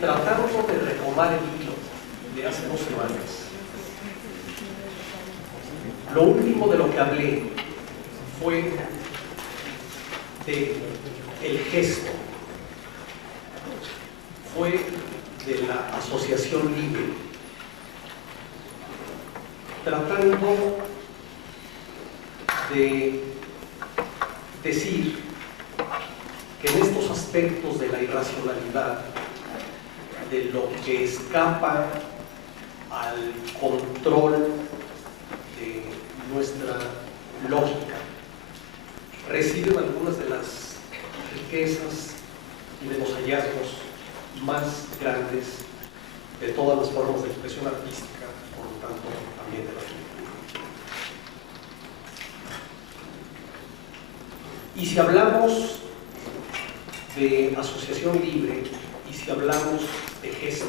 tratando de retomar el hilo de hace 2 semanas. Lo último de lo que hablé fue del gesto, fue de la asociación libre, tratando de decir que en estos aspectos de la irracionalidad, de lo que escapa al control de nuestra lógica, residen algunas de las riquezas y de los hallazgos más grandes de todas las formas de expresión artística, por lo tanto también de la cultura. Y si hablamos de asociación libre y si hablamos de gestos,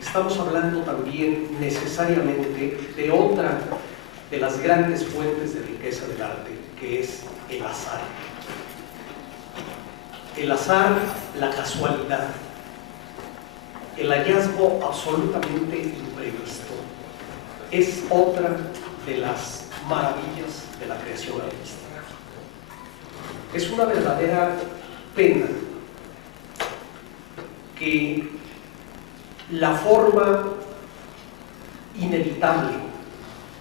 estamos hablando también necesariamente de otra de las grandes fuentes de riqueza del arte, que es el azar. El azar, la casualidad, el hallazgo absolutamente imprevisto, es otra de las maravillas de la creación artística. Es una verdadera pena que la forma inevitable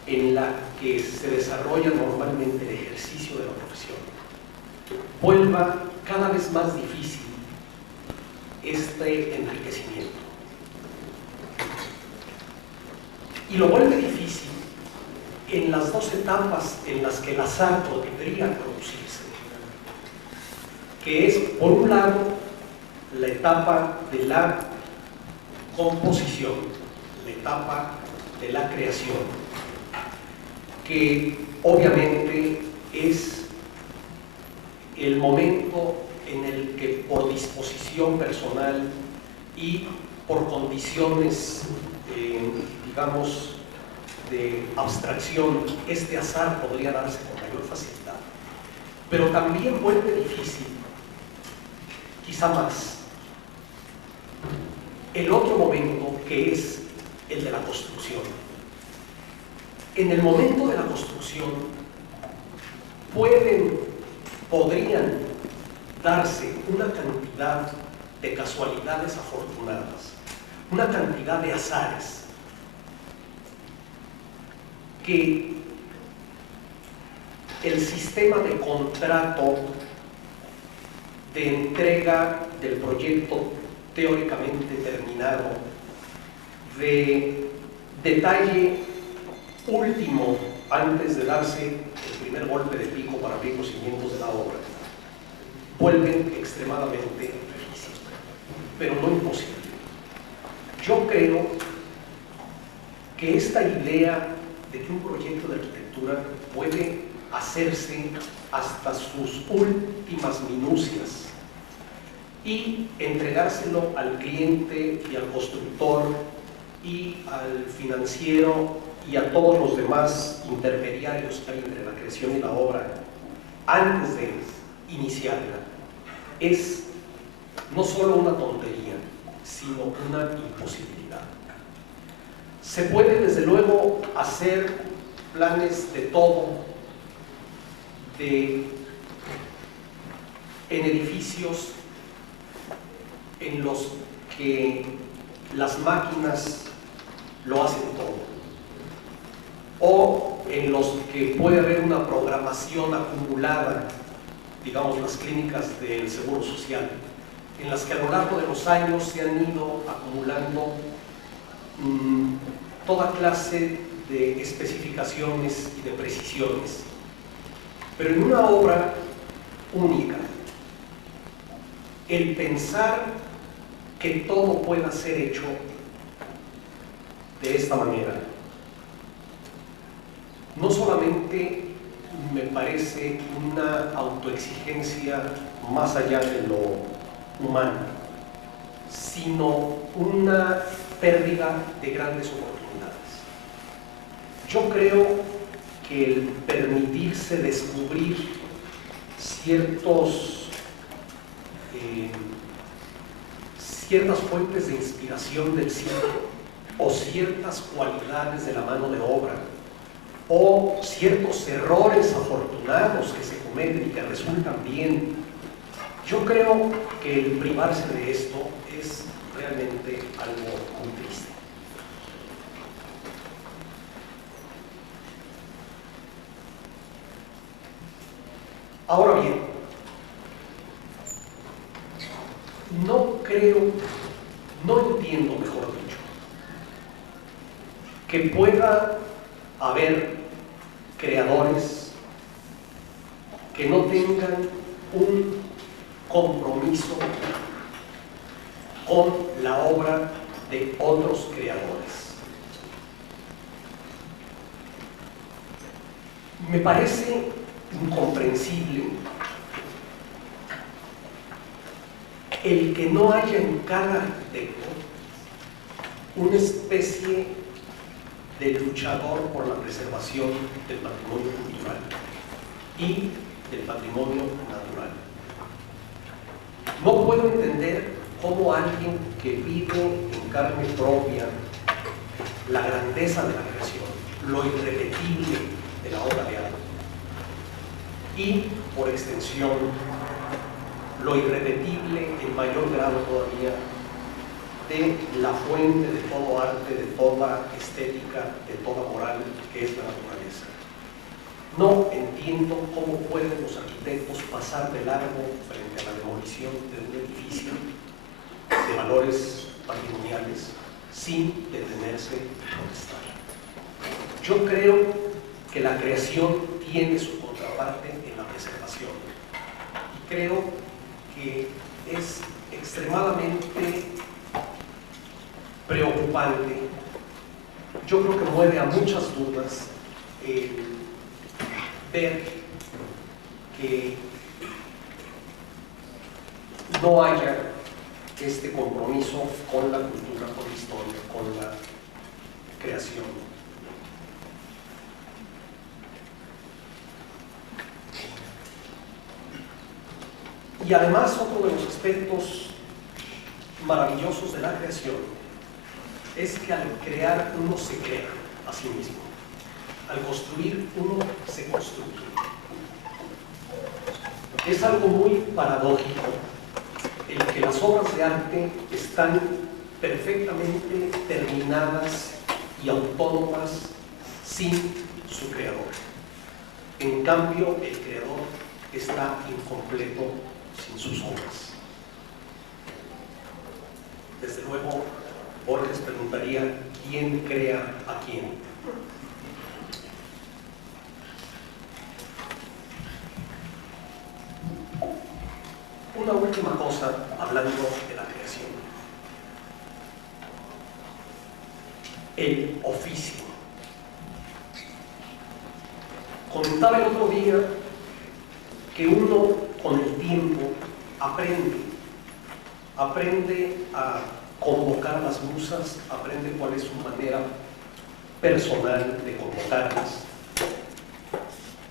en la que se desarrolla normalmente el ejercicio de la profesión vuelva cada vez más difícil este enriquecimiento. Y lo vuelve difícil en las 2 etapas en las que el azar podría producirse, que es, por un lado, la etapa de la composición, la etapa de la creación, que obviamente es el momento en el que, por disposición personal y por condiciones, digamos, de abstracción, este azar podría darse con mayor facilidad. Pero también vuelve difícil, quizá más, el otro momento, que es el de la construcción. En el momento de la construcción podrían darse una cantidad de casualidades afortunadas, una cantidad de azares que el sistema de contrato de entrega del proyecto teóricamente terminado, de detalle último antes de darse el primer golpe de pico para abrir los cimientos de la obra, vuelven extremadamente difíciles, pero no imposible. Yo creo que esta idea de que un proyecto de arquitectura puede hacerse hasta sus últimas minucias y entregárselo al cliente y al constructor y al financiero y a todos los demás intermediarios que hay entre la creación y la obra antes de iniciarla, es no solo una tontería, sino una imposibilidad. Se puede desde luego hacer planes de todo, en edificios en los que las máquinas lo hacen todo, o en los que puede haber una programación acumulada, digamos las clínicas del Seguro Social, en las que a lo largo de los años se han ido acumulando toda clase de especificaciones y de precisiones. Pero en una obra única, el pensar que todo pueda ser hecho de esta manera, no solamente me parece una autoexigencia más allá de lo humano, sino una pérdida de grandes oportunidades. Yo creo que el permitirse descubrir ciertas fuentes de inspiración del sitio, o ciertas cualidades de la mano de obra, o ciertos errores afortunados que se cometen y que resultan bien. Yo creo que el privarse de esto es realmente algo muy triste. Ahora bien, no entiendo, mejor dicho, que pueda haber creadores que no tengan un compromiso con la obra de otros creadores. Me parece incomprensible el que no haya en cada arquitecto una especie de luchador por la preservación del patrimonio cultural y del patrimonio natural. No puedo entender cómo alguien que vive en carne propia la grandeza de la creación, lo irrepetible de la obra de arte y, por extensión, lo irrepetible en mayor grado todavía de la fuente de todo arte, de toda estética, de toda moral, que es la naturaleza. No entiendo cómo pueden los arquitectos pasar de largo frente a la demolición de un edificio de valores patrimoniales sin detenerse a protestar. Yo creo que la creación tiene su contraparte en la preservación y creo que es extremadamente preocupante. Yo creo que mueve a muchas dudas ver que no haya este compromiso con la cultura, con la historia, con la creación. Y además, otro de los aspectos maravillosos de la creación es que al crear uno se crea a sí mismo, al construir uno se construye. Es algo muy paradójico el que las obras de arte están perfectamente terminadas y autónomas sin su creador. En cambio, el creador está incompleto sin sus obras. Desde luego, Borges preguntaría: ¿quién crea a quién? Una última cosa, hablando de la creación. El oficio. Comentaba el otro día que uno con el tiempo aprende a convocar a las musas, aprende cuál es su manera personal de convocarlas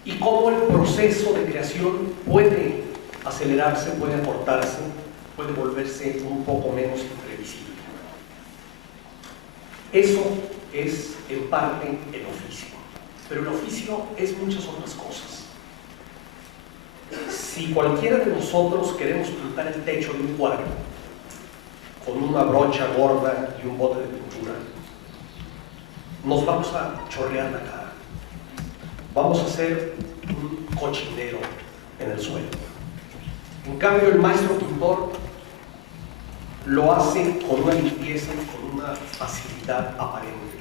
y cómo el proceso de creación puede acelerarse, puede acortarse, puede volverse un poco menos imprevisible. Eso es en parte el oficio, pero el oficio es muchas otras cosas. Si cualquiera de nosotros queremos pintar el techo de un cuarto con una brocha gorda y un bote de pintura, nos vamos a chorrear la cara, vamos a hacer un cochinero en el suelo. En cambio, el maestro pintor lo hace con una limpieza y con una facilidad aparente,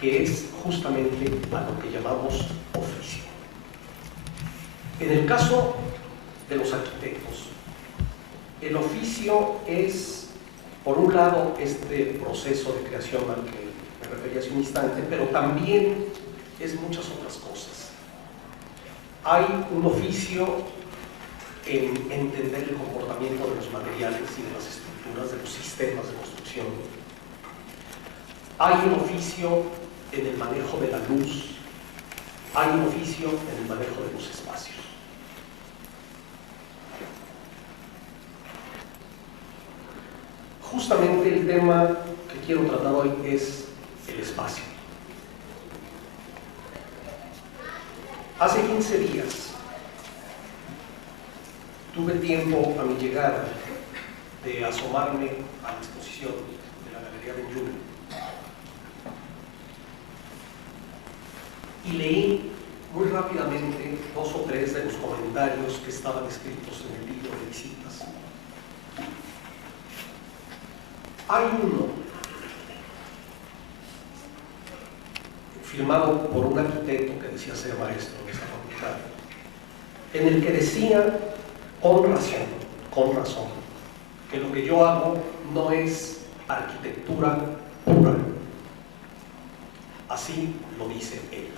que es justamente a lo que llamamos oficio. En el caso de los arquitectos, el oficio es, por un lado, este proceso de creación al que me refería hace un instante, pero también es muchas otras cosas. Hay un oficio en entender el comportamiento de los materiales y de las estructuras de los sistemas de construcción. Hay un oficio en el manejo de la luz, hay un oficio en el manejo de los espacios. justamente el tema que quiero tratar hoy es el espacio. Hace 15 días tuve tiempo a mi llegada de asomarme a la exposición de la Galería Benjume y leí muy rápidamente 2 o 3 de los comentarios que estaban escritos en el libro de visitas. Hay uno firmado por un arquitecto que decía ser maestro de esta facultad, en el que decía con razón, que lo que yo hago no es arquitectura pura. Así lo dice él.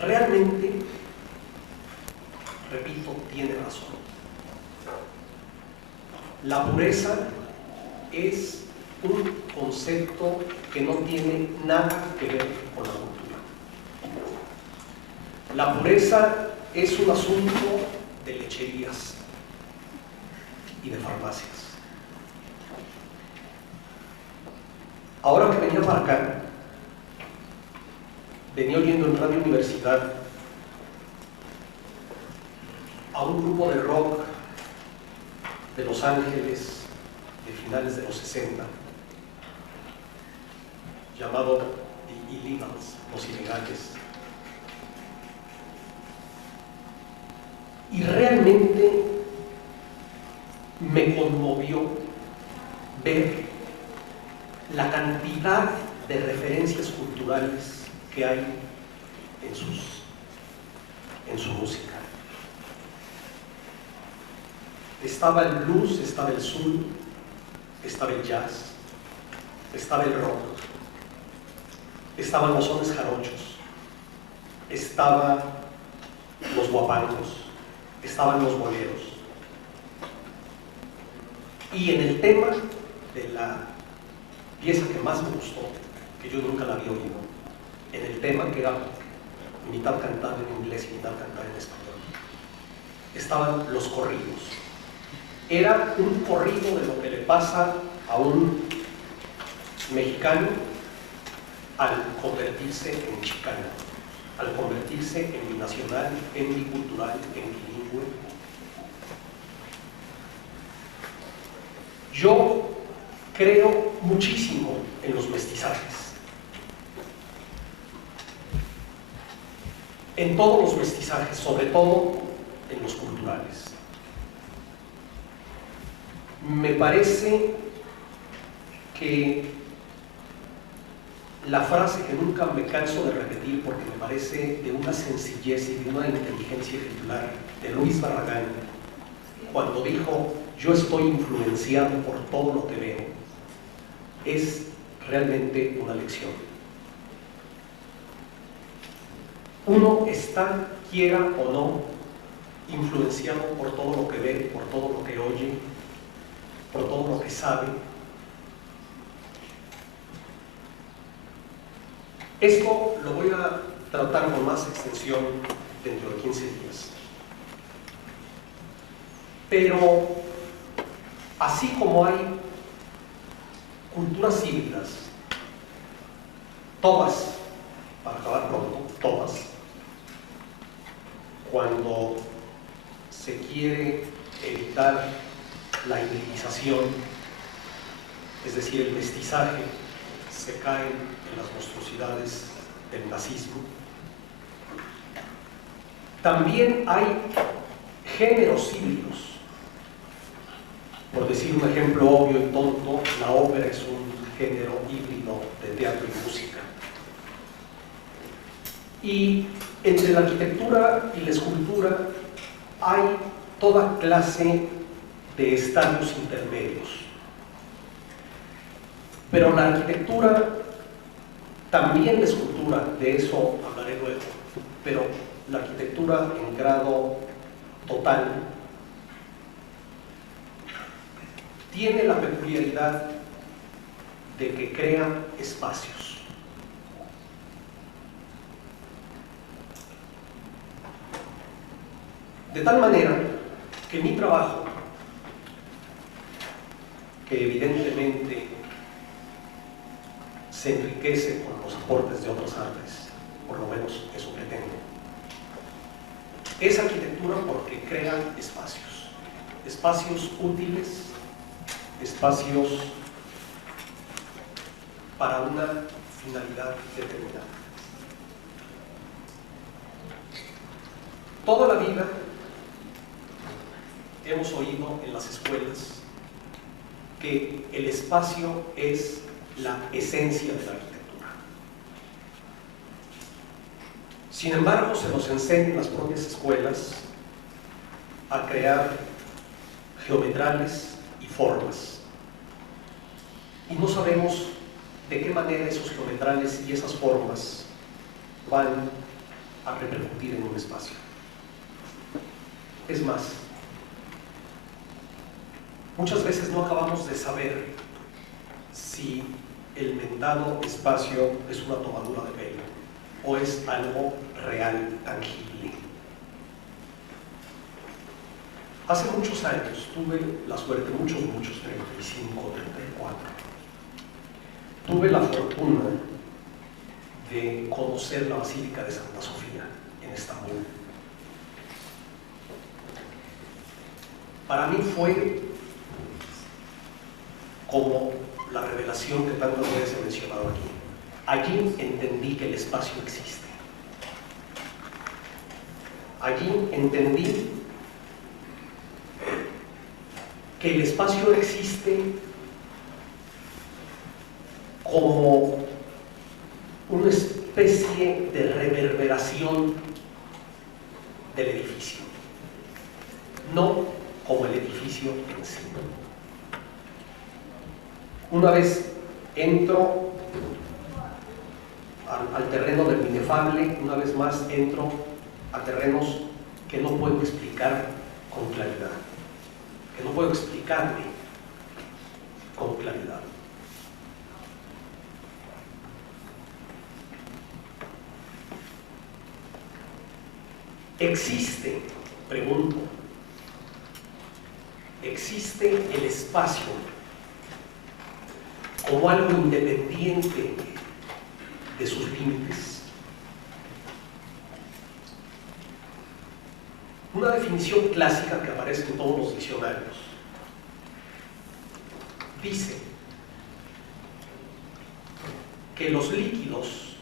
Realmente, repito, tiene razón. La pureza es un concepto que no tiene nada que ver con la cultura. La pureza es un asunto de lecherías y de farmacias. Ahora que venía para acá, venía oyendo en Radio Universidad a un grupo de rock de Los Ángeles de finales de los 60, llamado The Illegals, los ilegales. Y realmente me conmovió ver la cantidad de referencias culturales que hay en su música. Estaba el blues, estaba el soul, estaba el jazz, estaba el rock, estaban los sones jarochos, estaban los guapangos, estaban los boleros. Y en el tema de la pieza que más me gustó, que yo nunca la había oído, en el tema que era mitad cantado en inglés y mitad cantado en español, estaban los corridos. Era un corrido de lo que le pasa a un mexicano al convertirse en chicano, al convertirse en binacional, en bicultural, en bilingüe. Yo creo muchísimo en los mestizajes, en todos los mestizajes, sobre todo en los culturales. Me parece que la frase que nunca me canso de repetir porque me parece de una sencillez y de una inteligencia ejemplar de Luis Barragán, cuando dijo yo estoy influenciado por todo lo que veo, es realmente una lección. Uno está, quiera o no, influenciado por todo lo que ve, por todo lo que oye, por todo lo que sabe. Esto lo voy a tratar con más extensión dentro de 15 días. Pero así como hay culturas híbridas, todas, para acabar pronto, todas, cuando se quiere evitar la hibridización, es decir, el mestizaje, se caen en las monstruosidades del nazismo. También hay géneros híbridos. Por decir un ejemplo obvio y tonto, la ópera es un género híbrido de teatro y música. Y entre la arquitectura y la escultura hay toda clase de estadios intermedios. Pero la arquitectura, también la escultura, de eso hablaré luego, pero la arquitectura en grado total tiene la peculiaridad de que crea espacios. De tal manera que mi trabajo que evidentemente se enriquece con los aportes de otras artes, por lo menos eso pretende. Es arquitectura porque crea espacios útiles, espacios para una finalidad determinada. Toda la vida hemos oído en las escuelas que el espacio es la esencia de la arquitectura. Sin embargo, se nos enseña en las propias escuelas a crear geometrales y formas. Y no sabemos de qué manera esos geometrales y esas formas van a repercutir en un espacio. Es más, muchas veces no acabamos de saber si el mentado espacio es una tomadura de pelo o es algo real, tangible. Hace muchos años tuve la suerte, muchos, 35, 34, tuve la fortuna de conocer la Basílica de Santa Sofía en Estambul. Para mí fue como la revelación que tantas veces he mencionado aquí. Allí entendí que el espacio existe. Allí entendí que el espacio existe como una especie de reverberación del edificio, no como el edificio en sí. Una vez entro al terreno del inefable, una vez más entro a terrenos que no puedo explicar con claridad, que no puedo explicarme con claridad. ¿Existe, pregunto, existe el espacio como algo independiente de sus límites? Una definición clásica que aparece en todos los diccionarios dice que los líquidos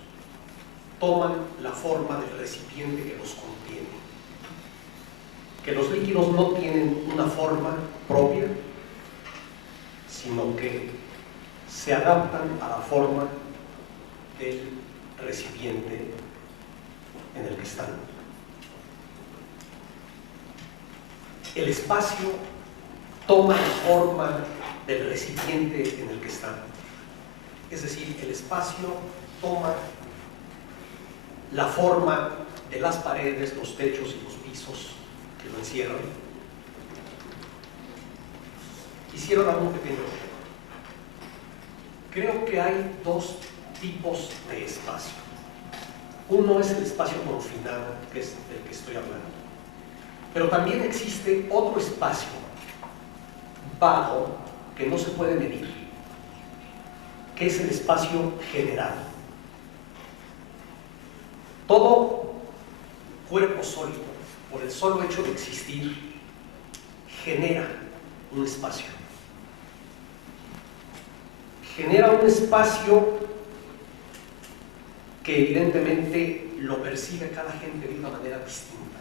toman la forma del recipiente que los contiene, que los líquidos no tienen una forma propia, sino que se adaptan a la forma del recipiente en el que están. El espacio toma la forma del recipiente en el que está. Es decir, el espacio toma la forma de las paredes, los techos y los pisos que lo encierran. Quisiera dar un pequeño ejemplo. Creo que hay dos tipos de espacio. Uno es el espacio confinado, que es del que estoy hablando. Pero también existe otro espacio vago que no se puede medir, que es el espacio general. Todo cuerpo sólido, por el solo hecho de existir, genera un espacio. Genera un espacio que evidentemente lo percibe cada gente de una manera distinta,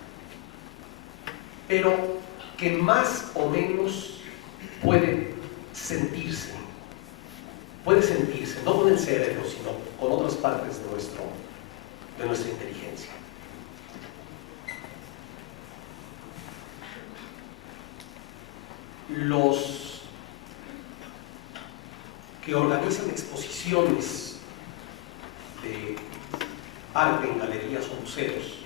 pero que más o menos puede sentirse, no con el cerebro, sino con otras partes de nuestra inteligencia. Los que organizan exposiciones de arte en galerías o museos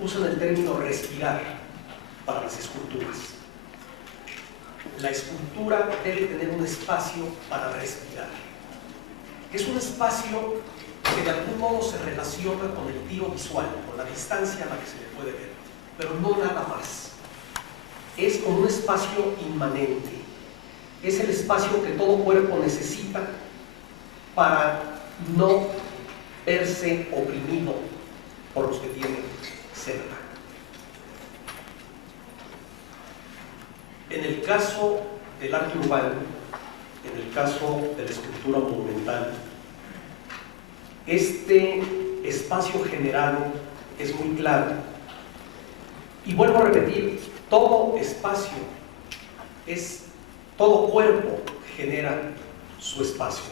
usan el término respirar para las esculturas. La escultura debe tener un espacio para respirar. Es un espacio que de algún modo se relaciona con el tiro visual, con la distancia a la que se le puede ver, pero no nada más. es como un espacio inmanente. Es el espacio que todo cuerpo necesita para no verse oprimido por los que tiene cerca. En el caso del arte urbano, en el caso de la escultura monumental, este espacio generado es muy claro. Y vuelvo a repetir, todo espacio, todo cuerpo genera su espacio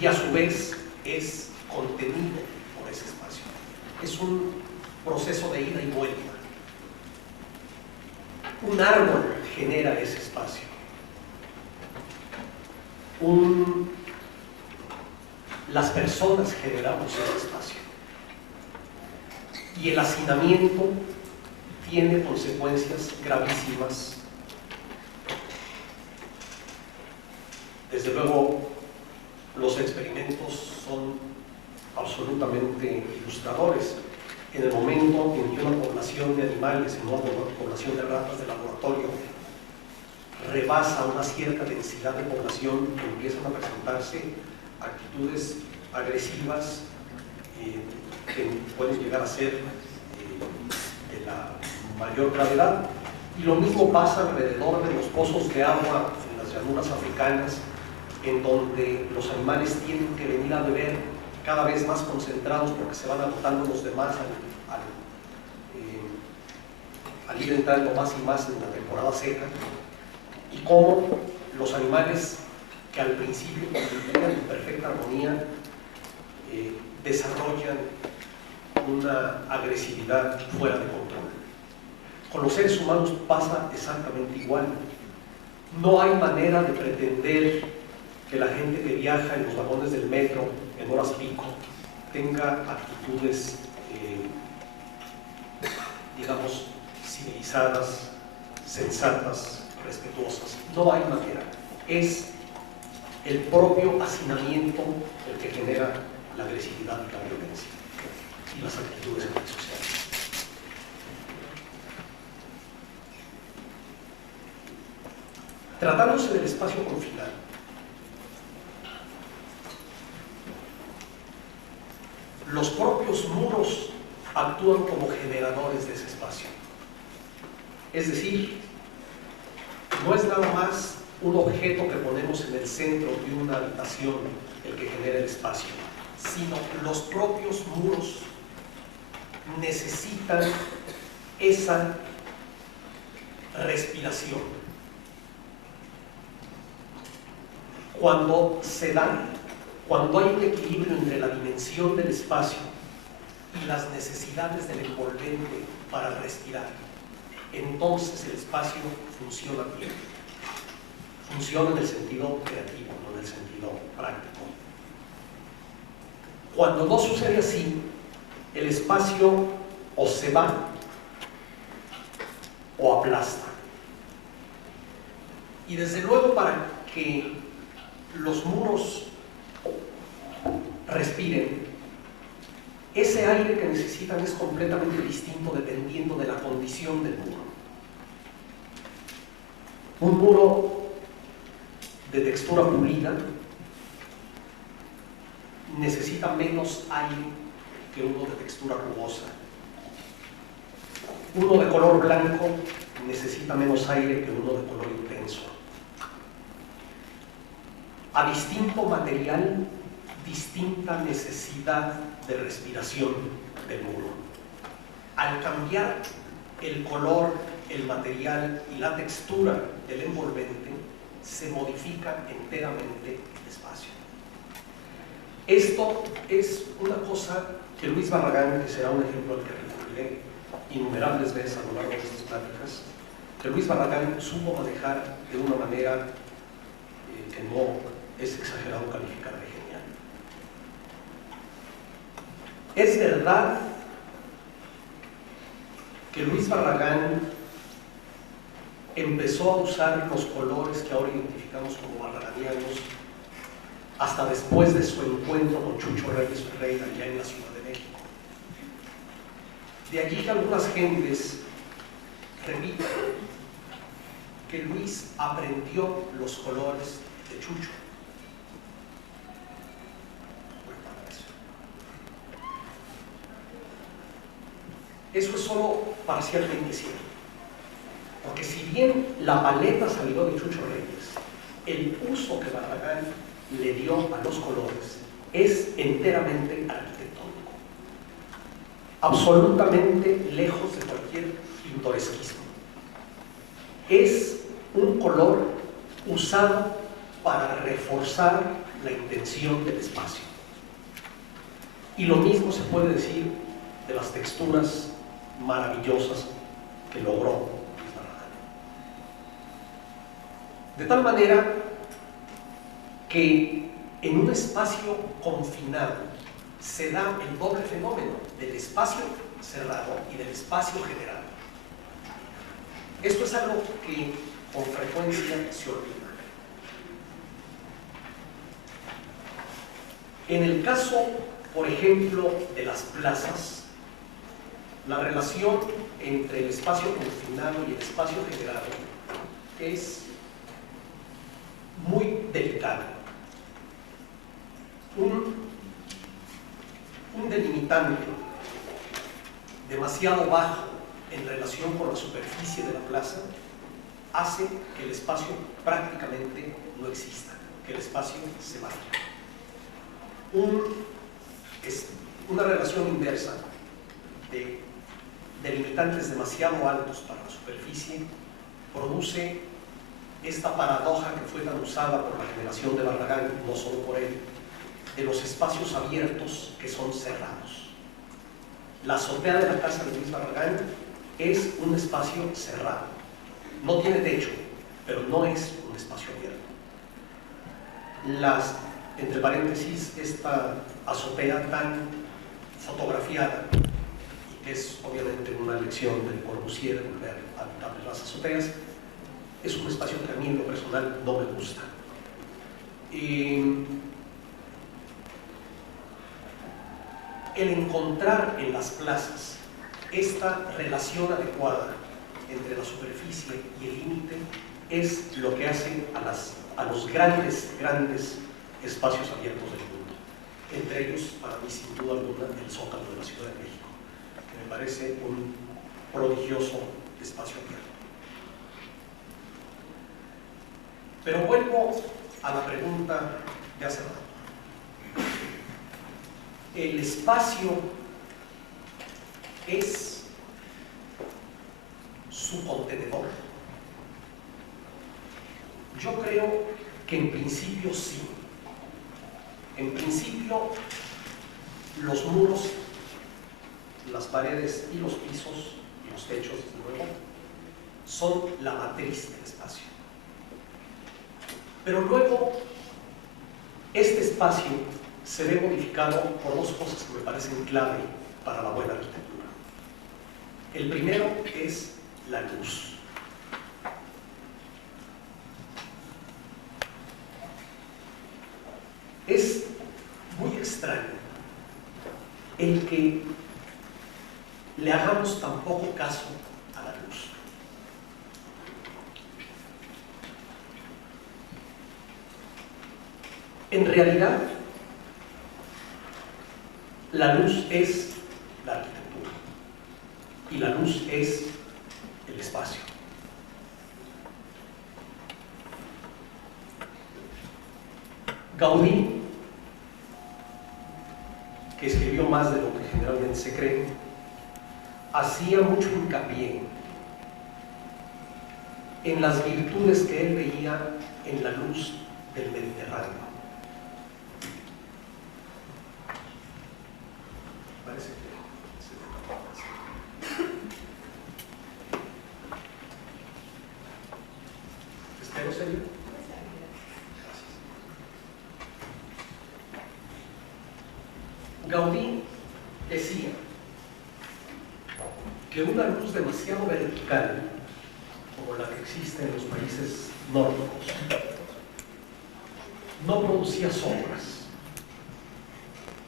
y a su vez es contenido por ese espacio. Es un proceso de ida y vuelta. Un árbol genera ese espacio. Las personas generamos ese espacio. Y el hacinamiento tiene consecuencias gravísimas. Desde luego, los experimentos son absolutamente ilustradores. En el momento en que una población de animales, en una población de ratas de laboratorio, rebasa una cierta densidad de población, empiezan a presentarse actitudes agresivas que pueden llegar a ser de la mayor gravedad. Y lo mismo pasa alrededor de los pozos de agua en las llanuras africanas, en donde los animales tienen que venir a beber cada vez más concentrados porque se van agotando los demás al ir entrando más y más en la temporada seca, y cómo los animales que al principio convivían en perfecta armonía desarrollan una agresividad fuera de control. Con los seres humanos pasa exactamente igual. No hay manera de pretender que la gente que viaja en los vagones del metro en horas pico tenga actitudes, digamos, civilizadas, sensatas, respetuosas. No hay manera. Es el propio hacinamiento el que genera la agresividad y la violencia y las actitudes antisociales. Tratándose del espacio confinado, los propios muros actúan como generadores de ese espacio. Es decir, no es nada más un objeto que ponemos en el centro de una habitación el que genera el espacio, sino que los propios muros necesitan esa respiración. Cuando se da, cuando hay un equilibrio entre la dimensión del espacio y las necesidades del envolvente para respirar, entonces el espacio funciona bien. Funciona en el sentido creativo, no en el sentido práctico. Cuando no sucede así, el espacio o se va o aplasta. Y desde luego, para que los muros respiren, ese aire que necesitan es completamente distinto dependiendo de la condición del muro. Un muro de textura pulida necesita menos aire que uno de textura rugosa. Uno de color blanco necesita menos aire que uno de color intenso. A distinto material, distinta necesidad de respiración del muro. Al cambiar el color, el material y la textura del envolvente, se modifica enteramente el espacio. Esto es una cosa que Luis Barragán, que será un ejemplo al que recurriré innumerables veces a lo largo de estas pláticas, que Luis Barragán supo manejar de una manera que no es exagerado calificar de genial. Es verdad que Luis Barragán empezó a usar los colores que ahora identificamos como barraganianos hasta después de su encuentro con Chucho Reyes Ferreira allá en la Ciudad de México. De allí que algunas gentes repitan que Luis aprendió los colores de Chucho. Eso es solo parcialmente cierto, porque si bien la paleta salió de Chucho Reyes, el uso que Barragán le dio a los colores es enteramente arquitectónico, absolutamente lejos de cualquier pintoresquismo. Es un color usado para reforzar la intención del espacio. Y lo mismo se puede decir de las texturas maravillosas que logró Luis Barragán. De tal manera que en un espacio confinado se da el doble fenómeno del espacio cerrado y del espacio generado. Esto es algo que con frecuencia se olvida. En el caso, por ejemplo, de las plazas, la relación entre el espacio confinado y el espacio generado es muy delicada. Un delimitante demasiado bajo en relación con la superficie de la plaza hace que el espacio prácticamente no exista, que el espacio se vaya. Una relación inversa de delimitantes demasiado altos para la superficie produce esta paradoja que fue tan usada por la generación de Barragán, no solo por él, de los espacios abiertos que son cerrados. La azotea de la casa de Luis Barragán es un espacio cerrado. No tiene techo, pero no es un espacio abierto. Entre paréntesis, esta azotea tan fotografiada, y que es obviamente una lección del Corbusier de volver habitables las azoteas, es un espacio que a mí en lo personal no me gusta. El encontrar en las plazas esta relación adecuada entre la superficie y el límite es lo que hace a los grandes espacios abiertos del mundo. Entre ellos, para mí, sin duda alguna, el Zócalo de la Ciudad de México, que me parece un prodigioso espacio abierto. Pero vuelvo a la pregunta de hace rato. El espacio es su contenedor. Yo creo que en principio sí. En principio, los muros, las paredes y los pisos y los techos, desde luego, son la matriz del espacio. Pero luego, este espacio se ve modificado por dos cosas que me parecen clave para la buena arquitectura. El primero es la luz. Es muy extraño el que le hagamos tan poco caso a la luz. En realidad, la luz es la arquitectura y la luz es el espacio. Gaudí, que escribió más de lo que generalmente se cree, hacía mucho hincapié en las virtudes que él veía en la luz del Mediterráneo. Parece que ¿espero serio? Gaudí decía que una luz demasiado vertical, como la que existe en los países nórdicos, no producía sombras,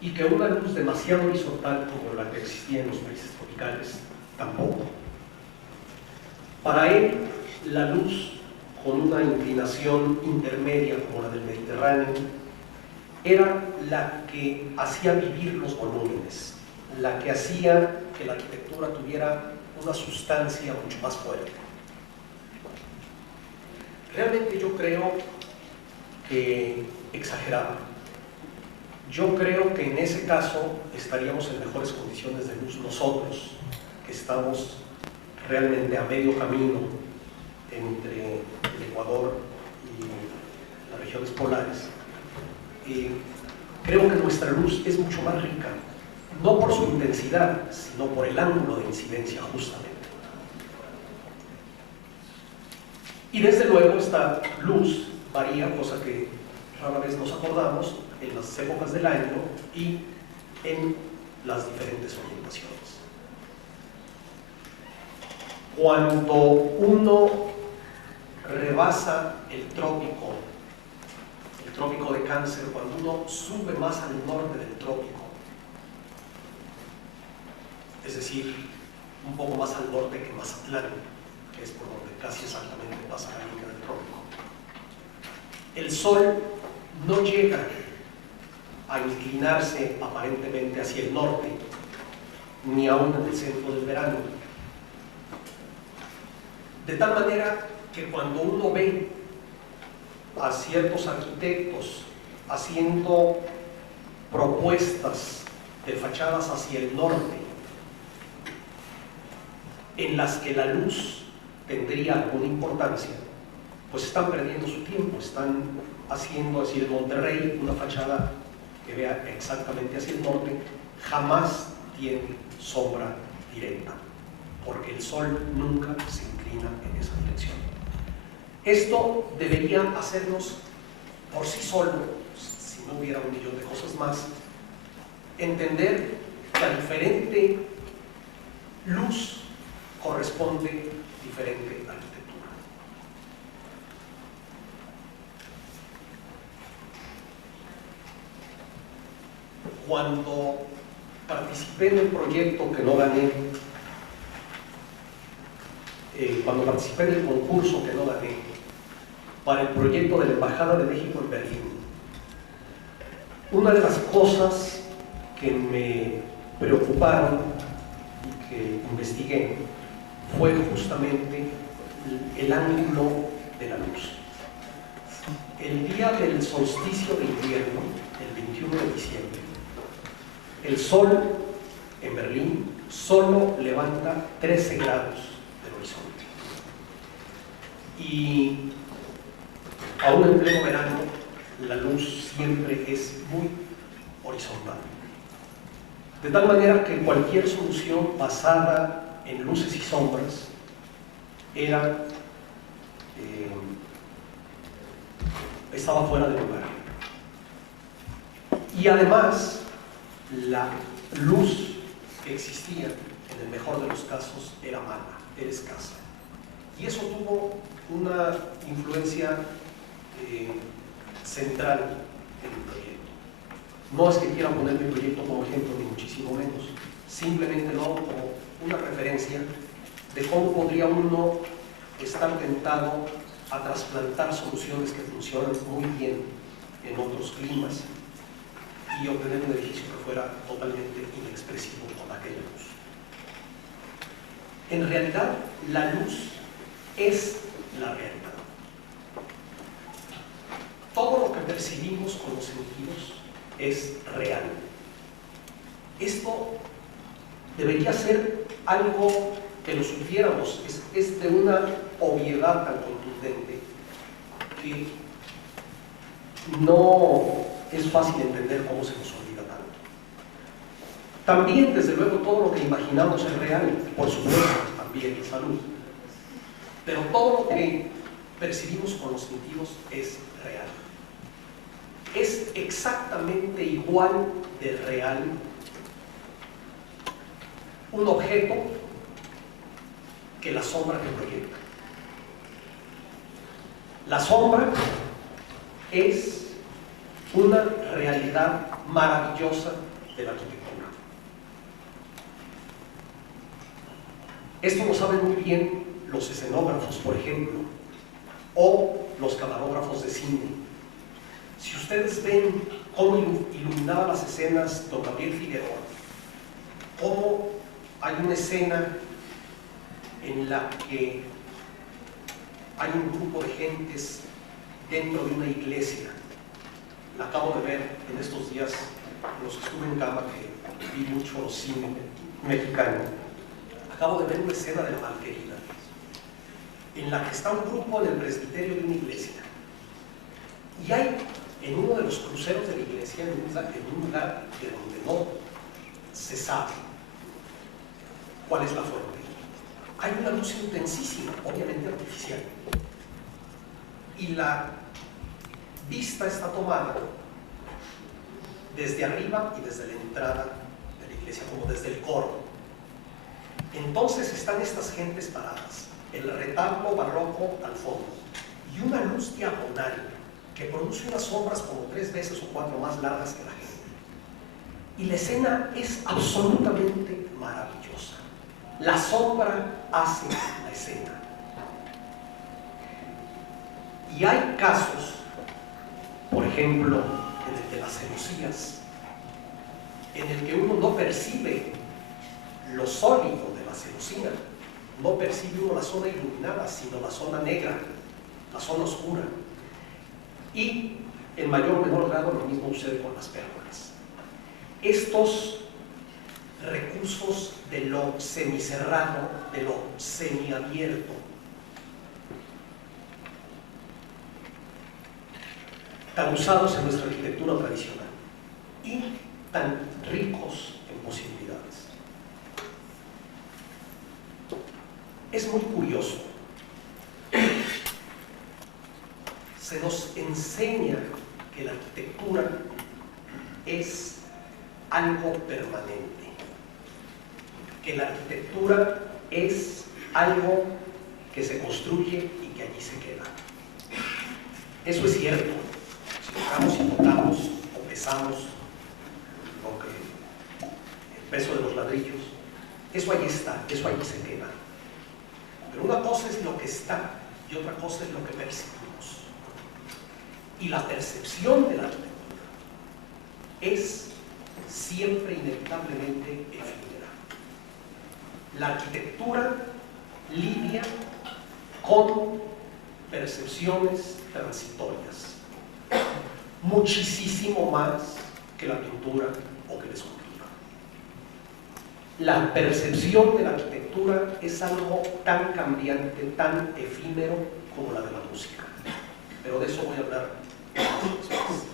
y que una luz demasiado horizontal, como la que existía en los países tropicales, tampoco. Para él, la luz con una inclinación intermedia como la del Mediterráneo, era la que hacía vivir los volúmenes, la que hacía que la arquitectura tuviera una sustancia mucho más fuerte. Realmente yo creo que exageraba. Yo creo que en ese caso estaríamos en mejores condiciones de luz nosotros, que estamos realmente a medio camino entre el Ecuador y las regiones polares. Creo que nuestra luz es mucho más rica, no por su intensidad, sino por el ángulo de incidencia justamente. Y desde luego esta luz varía, cosa que rara vez nos acordamos, en las épocas del año y en las diferentes orientaciones. Cuando uno rebasa el trópico de Cáncer, cuando uno sube más al norte del trópico, es decir, un poco más al norte que Mazatlán, que es por donde casi exactamente pasa la línea del trópico, el Sol no llega a inclinarse aparentemente hacia el norte, ni aún en el centro del verano. De tal manera que cuando uno ve a ciertos arquitectos haciendo propuestas de fachadas hacia el norte, en las que la luz tendría alguna importancia, pues están perdiendo su tiempo, están haciendo, es decir, en Monterrey, una fachada que vea exactamente hacia el norte, jamás tiene sombra directa, porque el sol nunca se inclina en esa dirección. Esto debería hacernos por sí solo, si no hubiera un millón de cosas más, entender que a diferente luz corresponde diferente arquitectura. Cuando participé en el proyecto que no gané, cuando participé en el concurso que no gané, para el proyecto de la Embajada de México en Berlín, una de las cosas que me preocuparon y que investigué fue justamente el ángulo de la luz. El día del solsticio de invierno, el 21 de diciembre, el sol en Berlín solo levanta 13 grados del horizonte. Y aún en pleno verano, la luz siempre es muy horizontal. De tal manera que cualquier solución basada en luces y sombras estaba fuera de lugar. Y además, la luz que existía, en el mejor de los casos, era mala, era escasa. Y eso tuvo una influencia central en el proyecto. No es que quiera poner mi proyecto como ejemplo, ni muchísimo menos, simplemente lo hago como una referencia de cómo podría uno estar tentado a trasplantar soluciones que funcionan muy bien en otros climas y obtener un edificio que fuera totalmente inexpresivo con aquella luz. En realidad, la luz es la realidad. Todo lo que percibimos con los sentidos es real. Esto debería ser algo que lo supiéramos, es de una obviedad tan contundente que no es fácil entender cómo se nos olvida tanto. También, desde luego, todo lo que imaginamos es real, por supuesto, también la salud. Pero todo lo que percibimos con los sentidos es real. Es exactamente igual de real un objeto que la sombra que proyecta. La sombra es una realidad maravillosa de la arquitectura. Esto lo saben muy bien los escenógrafos, por ejemplo, o los camarógrafos de cine. Si ustedes ven cómo iluminaba las escenas don Gabriel Figueroa, cómo hay una escena en la que hay un grupo de gentes dentro de una iglesia. La acabo de ver en estos días, en los que estuve en cama, que vi mucho cine mexicano. Acabo de ver una escena de La Malquerida, en la que está un grupo en el presbiterio de una iglesia. Y hay, en uno de los cruceros de la iglesia, en un lugar de donde no se sabe cuál es la fuente, hay una luz intensísima, obviamente artificial. Y la vista está tomada desde arriba y desde la entrada de la iglesia, como desde el coro. Entonces están estas gentes paradas, el retablo barroco al fondo y una luz diagonal que produce unas sombras como 3 veces o 4 más largas que la gente. Y la escena es absolutamente maravillosa. La sombra hace la escena. Y hay casos, por ejemplo, en el de las celosías, en el que uno no percibe lo sólido de la celosía, no percibe uno la zona iluminada, sino la zona negra, la zona oscura. Y en mayor o menor grado lo mismo sucede con las pérgolas. Estos recursos de lo semicerrado, de lo semiabierto, tan usados en nuestra arquitectura tradicional y tan ricos en posibilidades. Es muy curioso. Se nos enseña que la arquitectura es algo permanente, que la arquitectura es algo que se construye y que allí se queda. Eso es cierto. Si tocamos y tocamos o pesamos el peso de los ladrillos, eso ahí está, eso allí se queda. Pero una cosa es lo que está y otra cosa es lo que percibimos. Y la percepción de la arquitectura es siempre inevitablemente efímera. La arquitectura lidia con percepciones transitorias, muchísimo más que la pintura o que la escultura. La percepción de la arquitectura es algo tan cambiante, tan efímero como la de la música. Pero de eso voy a hablar después.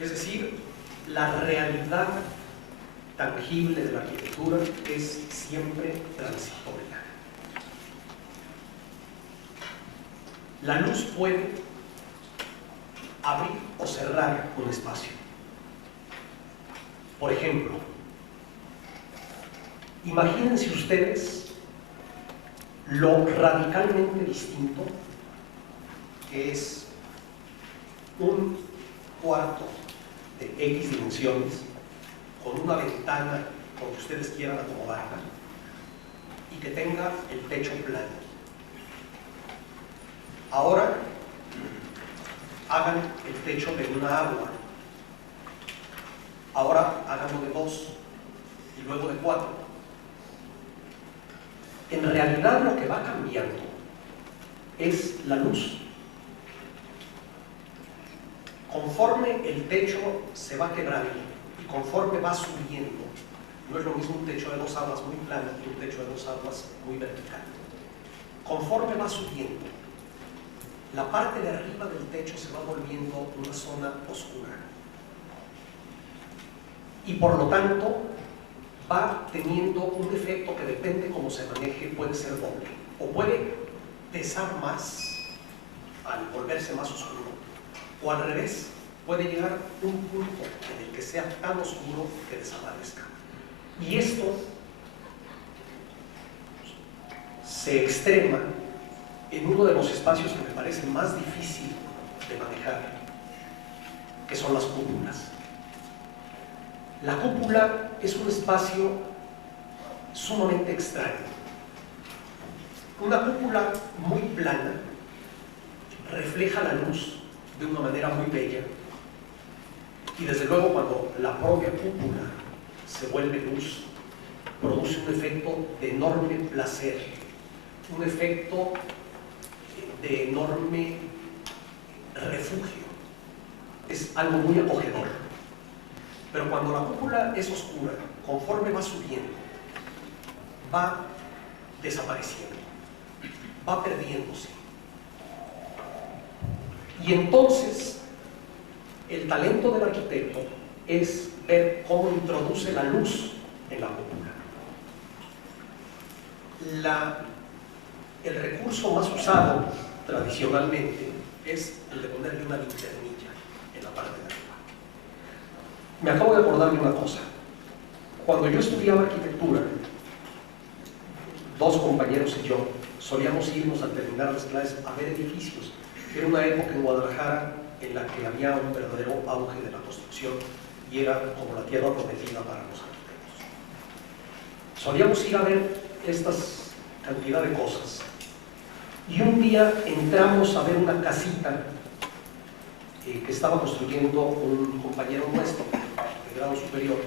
Es decir, la realidad tangible de la arquitectura es siempre transitoria. La luz puede abrir o cerrar un espacio. Por ejemplo, imagínense ustedes lo radicalmente distinto que es un cuarto de X dimensiones con una ventana como que ustedes quieran acomodarla y que tenga el techo plano. Ahora hagan el techo de una agua. Ahora háganlo de 2 y luego de 4. En realidad lo que va cambiando es la luz. Conforme el techo se va quebrando y conforme va subiendo, no es lo mismo un techo de 2 aguas muy plano que un techo de 2 aguas muy vertical. Conforme va subiendo, la parte de arriba del techo se va volviendo una zona oscura. Y por lo tanto va teniendo un efecto que depende cómo se maneje, puede ser doble o puede pesar más al volverse más oscuro, o al revés, puede llegar un punto en el que sea tan oscuro que desaparezca. Y esto se extrema en uno de los espacios que me parece más difícil de manejar, que son las cúpulas. La cúpula es un espacio sumamente extraño. Una cúpula muy plana refleja la luz de una manera muy bella, y desde luego cuando la propia cúpula se vuelve luz, produce un efecto de enorme placer, un efecto de enorme refugio. Es algo muy acogedor. Pero cuando la cúpula es oscura, conforme va subiendo, va desapareciendo, va perdiéndose. Y entonces, el talento del arquitecto es ver cómo introduce la luz en la cúpula. El recurso más usado tradicionalmente es el de ponerle una linternilla en la parte de arriba. Me acabo de acordar de una cosa. Cuando yo estudiaba arquitectura, dos compañeros y yo solíamos irnos al terminar las clases a ver edificios. Era una época en Guadalajara en la que había un verdadero auge de la construcción y era como la tierra prometida para los arquitectos. Solíamos ir a ver estas cantidad de cosas. Y un día entramos a ver una casita que estaba construyendo un compañero nuestro de grado superior.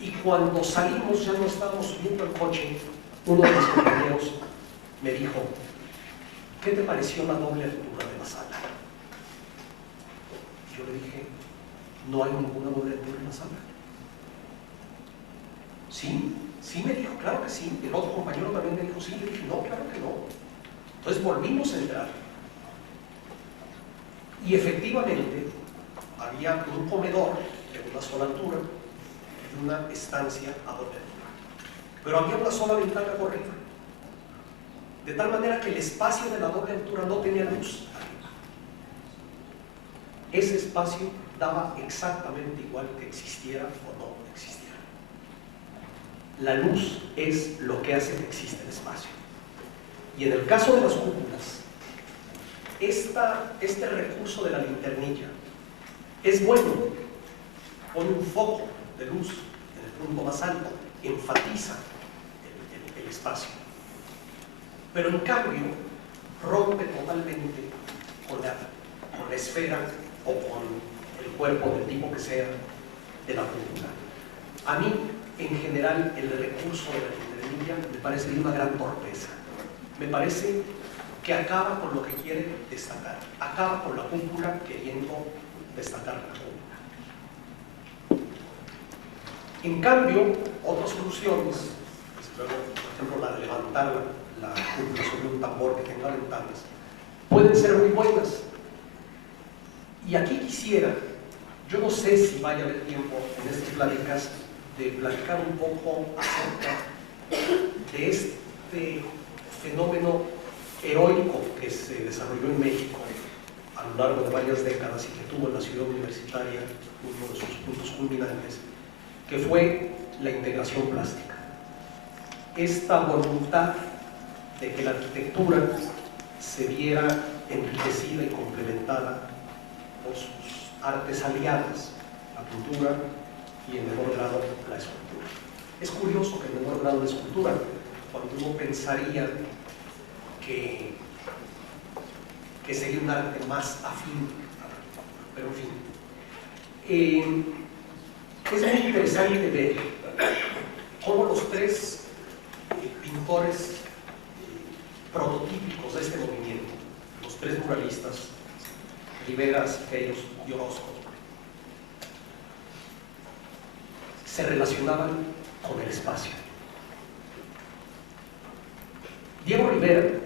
Y cuando salimos, ya no estábamos subiendo al coche, uno de mis compañeros me dijo: ¿qué te pareció la doble altura de la sala? Yo le dije: no hay ninguna doble altura en la sala. ¿Sí? Sí, me dijo, claro que sí. El otro compañero también me dijo, sí. Le dije, no, claro que no. Entonces volvimos a entrar. Y efectivamente había un comedor de una sola altura y una estancia a doble altura. Pero había una sola ventana corrida. De tal manera que el espacio de la doble altura no tenía luz arriba. Ese espacio daba exactamente igual que existiera o no existiera. La luz es lo que hace que exista el espacio. Y en el caso de las cúpulas, este recurso de la linternilla es bueno, pone un foco de luz en el punto más alto, enfatiza el espacio. Pero en cambio, rompe totalmente con la esfera o con el cuerpo del tipo que sea de la cúpula. A mí, en general, el recurso de la linternilla me parece de una gran torpeza. Me parece que acaba con lo que quiere destacar, acaba con la cúpula queriendo destacar la cúpula. En cambio, otras soluciones, desde luego, por ejemplo, la de levantar la cúpula sobre un tambor que tenga ventanas, pueden ser muy buenas. Y aquí quisiera, yo no sé si vaya a haber tiempo en estas pláticas de platicar un poco acerca de este fenómeno heroico que se desarrolló en México a lo largo de varias décadas y que tuvo en la ciudad universitaria uno de sus puntos culminantes, que fue la integración plástica. Esta voluntad de que la arquitectura se viera enriquecida y complementada por sus artes aliadas, la pintura y en menor grado la escultura. Es curioso que en menor grado la escultura, cuando uno pensaría que sería un arte más afín a la arquitectura, pero en fin. Es muy interesante ver cómo los tres pintores prototípicos de este movimiento, los tres muralistas, Rivera, Siqueiros y Orozco, se relacionaban con el espacio. Diego Rivera,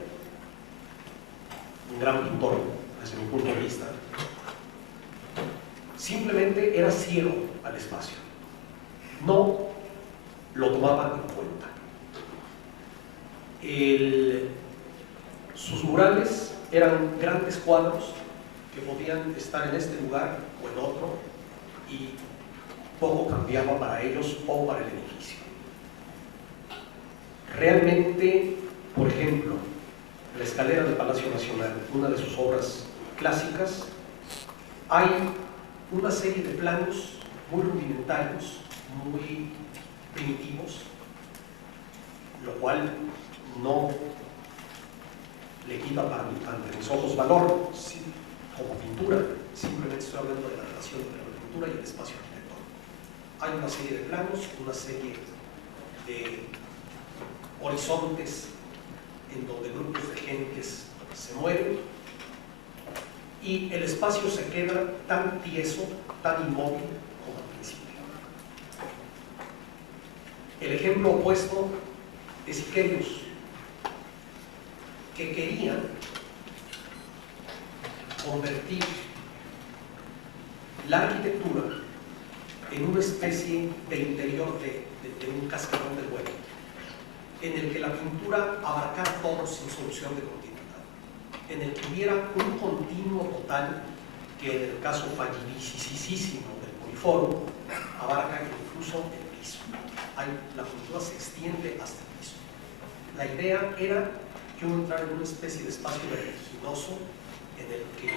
un gran pintor desde mi punto de vista, simplemente era ciego al espacio, no lo tomaba en cuenta. Sus murales eran grandes cuadros que podían estar en este lugar o en otro y poco cambiaba para ellos o para el edificio. Realmente, por ejemplo, la escalera del Palacio Nacional, una de sus obras clásicas, hay una serie de planos muy rudimentarios, muy primitivos, lo cual no le quita ante mis ojos valor como pintura. Simplemente estoy hablando de la relación entre la pintura y el espacio arquitectónico. Hay una serie de planos, una serie de horizontes en donde grupos de gentes se mueven y el espacio se queda tan tieso, tan inmóvil como al principio. El ejemplo opuesto es Siquelius, que quería convertir la arquitectura en una especie de interior de un cascarón de huevo, en el que la pintura abarcara todo sin solución de continuidad, en el que hubiera un continuo total que en el caso fallidicisísimo del Poliforo abarca incluso el piso. La pintura se extiende hasta el piso. La idea era que uno entrara en una especie de espacio vertiginoso en el que,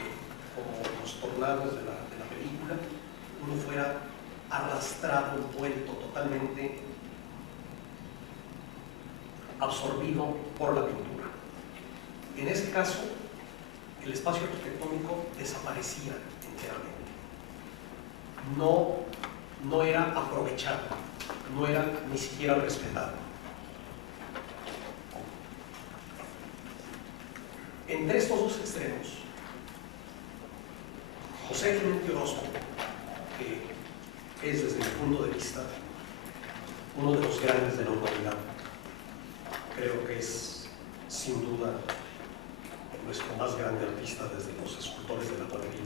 como los tornados de la película, uno fuera arrastrado, envuelto, totalmente absorbido por la pintura. En ese caso, el espacio arquitectónico desaparecía enteramente. No era aprovechado, no era ni siquiera respetado. Entre estos dos extremos, José Clemente Orozco, que es desde mi punto de vista uno de los grandes de la humanidad, creo que es sin duda nuestro más grande artista desde los escultores de la Guadalquivir.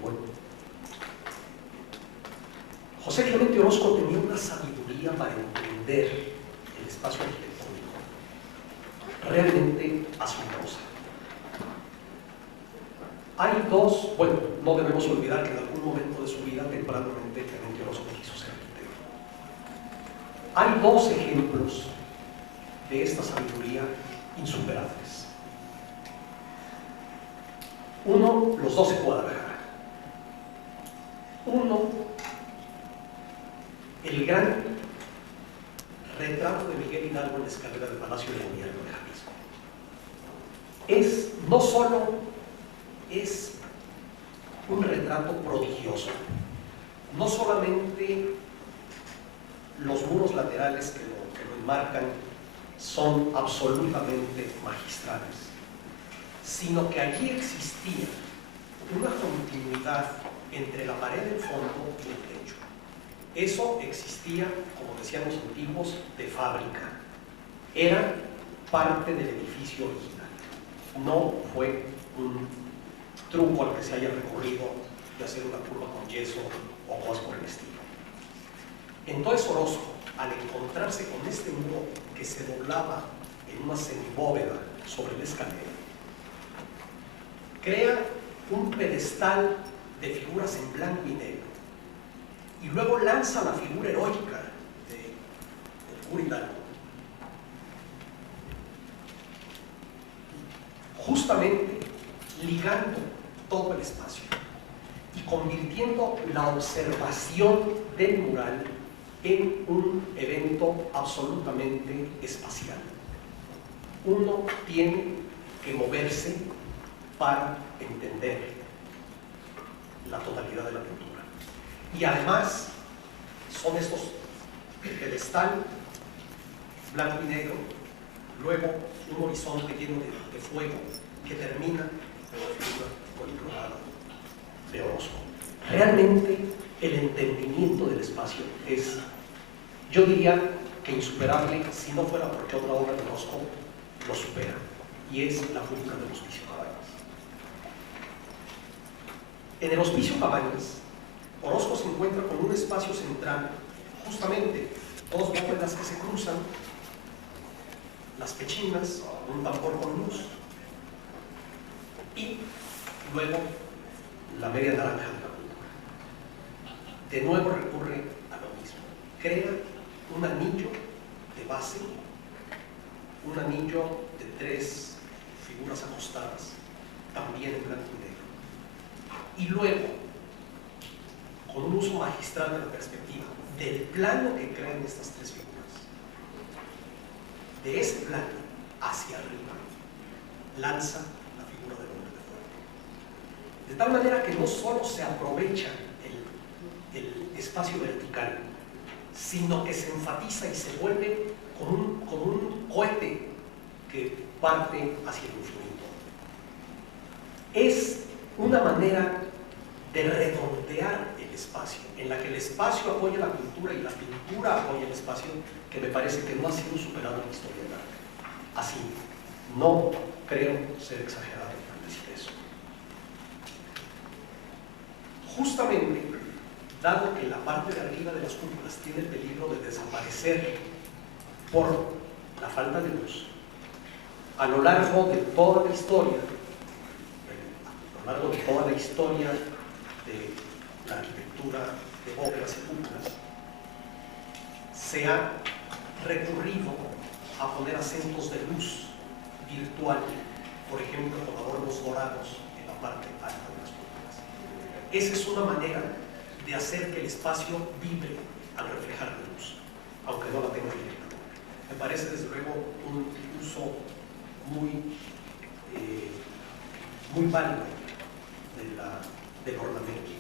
José Clemente Orozco tenía una sabiduría para entender el espacio arquitectónico realmente asombrosa. Hay dos, bueno, no debemos olvidar que en algún momento de su vida, tempranamente, Clemente Orozco quiso ser arquitecto. Hay dos ejemplos de esta sabiduría insuperables. Uno, los 12 de Guadalajara. Uno, el gran retrato de Miguel Hidalgo en la escalera del Palacio de Gobierno de Jalisco. No solo es un retrato prodigioso, no solamente los muros laterales que lo enmarcan son absolutamente magistrales, sino que allí existía una continuidad entre la pared del fondo y el techo. Eso existía, como decían los antiguos, de fábrica. Era parte del edificio original. No fue un truco al que se haya recurrido de hacer una curva con yeso o cosas por el estilo. Entonces Orozco, al encontrarse con este muro que se doblaba en una semibóveda sobre la escalera, crea un pedestal de figuras en blanco y negro y luego lanza la figura heroica del cura Hidalgo, justamente ligando todo el espacio y convirtiendo la observación del mural en un evento absolutamente espacial. Uno tiene que moverse para entender la totalidad de la pintura. Y además son estos pedestal blanco y negro, luego un horizonte lleno de fuego que termina en la figura poliplomada de Orozco. Realmente el entendimiento del espacio es, yo diría que insuperable, si no fuera porque otra obra de Orozco lo supera, y es la figura del Hospicio Cabañas. En el Hospicio Cabañas, Orozco se encuentra con un espacio central, justamente dos bóvedas que se cruzan, las pechinas, un tambor con luz, y luego la media naranja de la pintura. De nuevo recurre a lo mismo. Crea un anillo de base, un anillo de 3 figuras acostadas, también en blanco y negro. Y luego con un uso magistral de la perspectiva, del plano que crean estas tres figuras, de ese plano hacia arriba, lanza la figura del hombre de fuego. De tal manera que no solo se aprovecha el espacio vertical, sino que se enfatiza y se vuelve como un cohete que parte hacia el infinito. Es una manera de redondear el espacio, en la que el espacio apoya la pintura y la pintura apoya el espacio, que me parece que no ha sido superado en la historia del arte. Así, no creo ser exagerado al decir eso. Justamente, dado que la parte de arriba de las cúpulas tiene el peligro de desaparecer por la falta de luz, a lo largo de toda la historia, de la arquitectura de bóvedas y cúpulas, se ha recurrido a poner acentos de luz virtual, por ejemplo, con adornos dorados en la parte alta de las cúpulas. Esa es una manera de hacer que el espacio vibre al reflejar la luz, aunque no la tenga directamente. Me parece desde luego un uso muy válido del ornamento.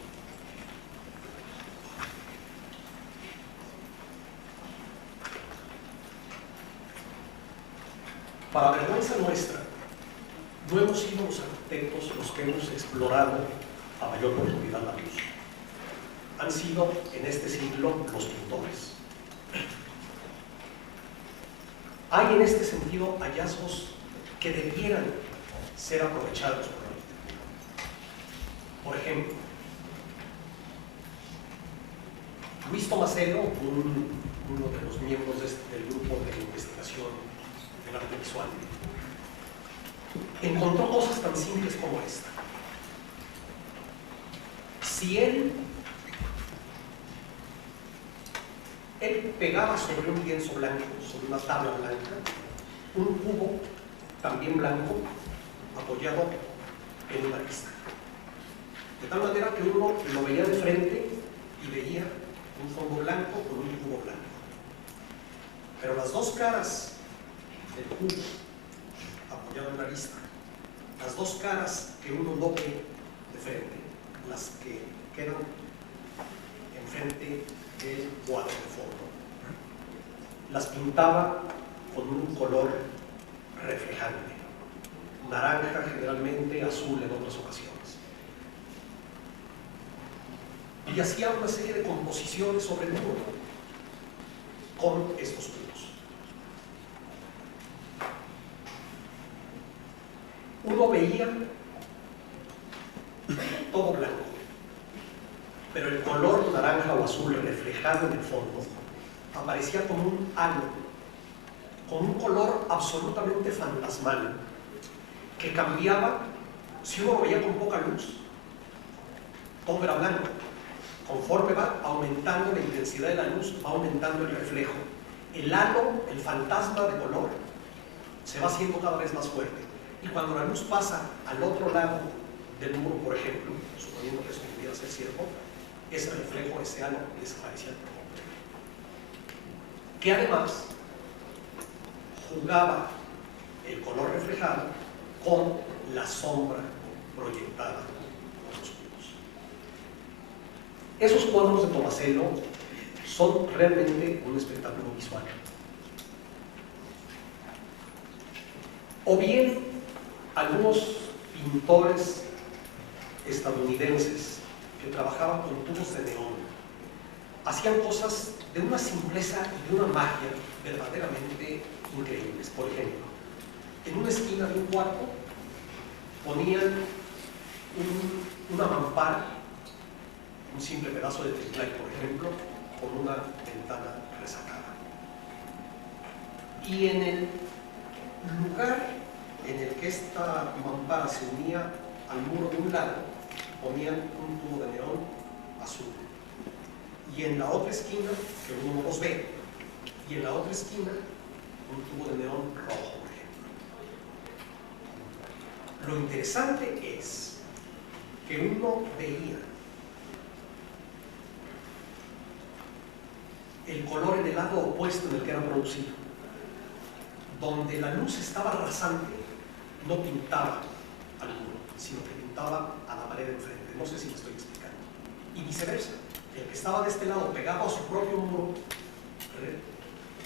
Para vergüenza nuestra, no hemos sido los arquitectos los que hemos explorado a mayor profundidad la luz. Han sido en este siglo los pintores. Hay en este sentido hallazgos que debieran ser aprovechados por la arquitectura. Por ejemplo, Luis Tomaselo, uno de los miembros del grupo de investigación del arte visual, encontró cosas tan simples como esta. Si él pegaba sobre un lienzo blanco, sobre una tabla blanca, un cubo también blanco apoyado en una arista. De tal manera que uno lo veía de frente y veía un fondo blanco con un cubo blanco. Pero las dos caras del cubo apoyado en la arista, las dos caras que uno no ve de frente, las que quedan enfrente del cuadro de fondo, las pintaba con un color reflejante, naranja generalmente, azul en otras ocasiones. Y hacía una serie de composiciones sobre el muro con estos cubos. Uno veía todo blanco, pero el color naranja o azul reflejado en el fondo aparecía como un halo, con un color absolutamente fantasmal, que cambiaba. Si uno lo veía con poca luz, todo era blanco. Conforme va aumentando la intensidad de la luz, va aumentando el reflejo. El halo, el fantasma de color, se va haciendo cada vez más fuerte. Y cuando la luz pasa al otro lado del muro, por ejemplo, suponiendo que eso pudiera ser cierto, ese reflejo, ese halo, desaparecía por completo. Que además jugaba el color reflejado con la sombra proyectada por los cubos. Esos cuadros de Tomaselo son realmente un espectáculo visual. O bien, algunos pintores estadounidenses que trabajaban con tubos de neón hacían cosas de una simpleza y de una magia verdaderamente increíbles. Por ejemplo, en una esquina de un cuarto ponían una mampara, un simple pedazo de triplay, por ejemplo, con una ventana resacada. Y en el lugar en el que esta mampara se unía al muro de un lado, ponían un tubo de neón azul. Y en la otra esquina, que uno no los ve, y en la otra esquina, un tubo de neón rojo, por ejemplo. Lo interesante es que uno veía el color en el lado opuesto en el que era producido. Donde la luz estaba rasante, no pintaba al muro, sino que pintaba a la pared de enfrente. No sé si me estoy explicando. Y viceversa, el que estaba de este lado pegado a su propio muro,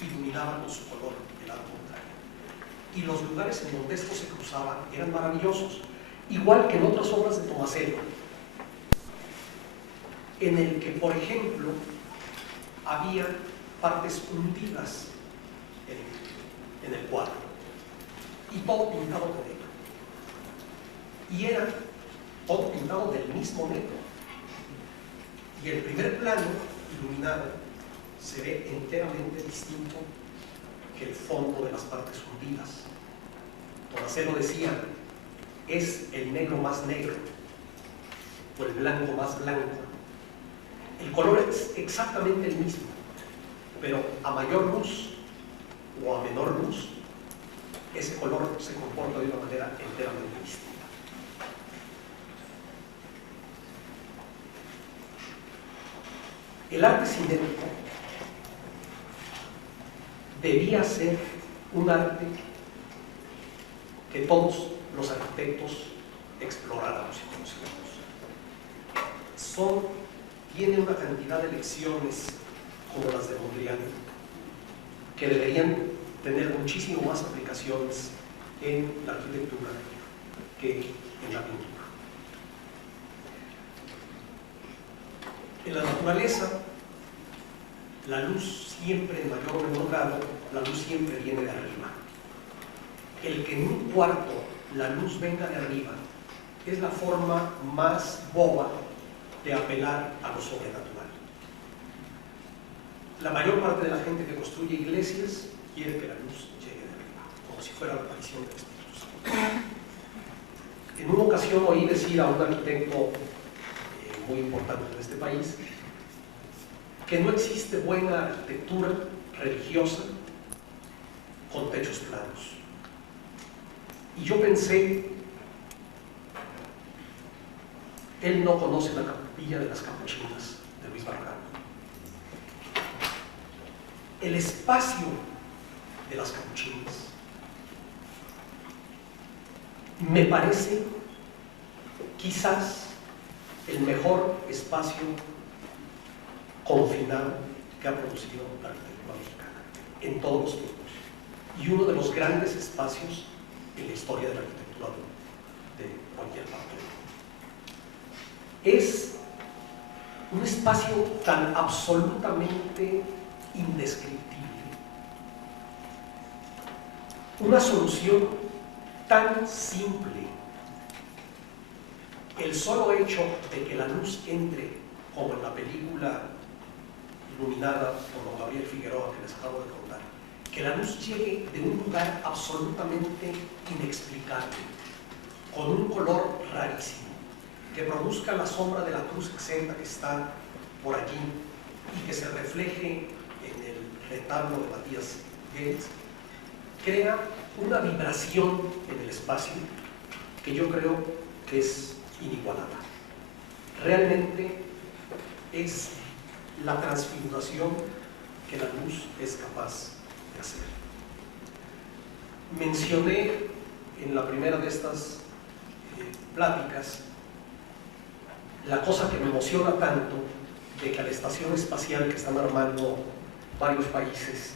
iluminaba con su color el lado contrario. Y los lugares en donde esto se cruzaba eran maravillosos, igual que en otras obras de Tomasello, en el que, por ejemplo, había partes hundidas en el cuadro y todo pintado de negro, y era todo pintado del mismo negro, y el primer plano iluminado se ve enteramente distinto que el fondo de las partes hundidas. Tomasello decía: es el negro más negro o el blanco más blanco. El color es exactamente el mismo, pero a mayor luz o a menor luz, ese color se comporta de una manera enteramente distinta. El arte cinético debía ser un arte que todos los arquitectos exploráramos y conociéramos. Tiene una cantidad de lecciones como las de Mondrian que deberían tener muchísimo más aplicaciones en la arquitectura que en la pintura. En la naturaleza, la luz siempre, en mayor o menor grado, la luz siempre viene de arriba. El que en un cuarto la luz venga de arriba es la forma más boba de apelar a lo sobrenatural. La mayor parte de la gente que construye iglesias quiere que la luz llegue de arriba, como si fuera la aparición del Espíritu Santo. En una ocasión oí decir a un arquitecto muy importante en este país que no existe buena arquitectura religiosa con techos planos. Y yo pensé, él no conoce la capilla de las Capuchinas de Luis Barragán. El espacio de las Capuchinas me parece quizás el mejor espacio confinado que ha producido la arquitectura mexicana en todos los tiempos, y uno de los grandes espacios en la historia de la arquitectura de cualquier parte del mundo. Es un espacio tan absolutamente indescriptible, una solución tan simple. El solo hecho de que la luz entre, como en la película iluminada por don Gabriel Figueroa que les acabo de contar, que la luz llegue de un lugar absolutamente inexplicable, con un color rarísimo, que produzca la sombra de la cruz exenta que está por allí y que se refleje en el retablo de Matías Gates, crea una vibración en el espacio que yo creo que es inigualable. Realmente es la transfiguración que la luz es capaz de hacer. Mencioné en la primera de estas pláticas la cosa que me emociona tanto de que a la estación espacial que están armando varios países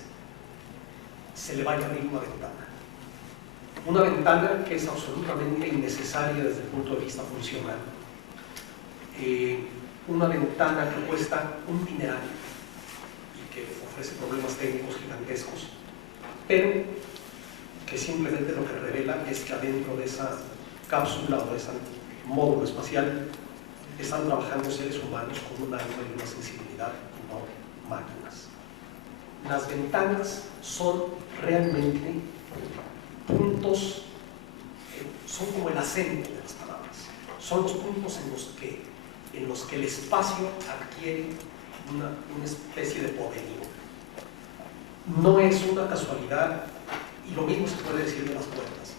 se le vaya a abrir una ventana que es absolutamente innecesaria desde el punto de vista funcional, una ventana que cuesta un dineral y que ofrece problemas técnicos gigantescos, pero que simplemente lo que revela es que adentro de esa cápsula o de ese módulo espacial están trabajando seres humanos con un alma y una sensibilidad y no máquinas. Las ventanas son realmente puntos, son como el acento de las palabras, son los puntos en los que el espacio adquiere una especie de poderío. No es una casualidad, y lo mismo se puede decir de las puertas,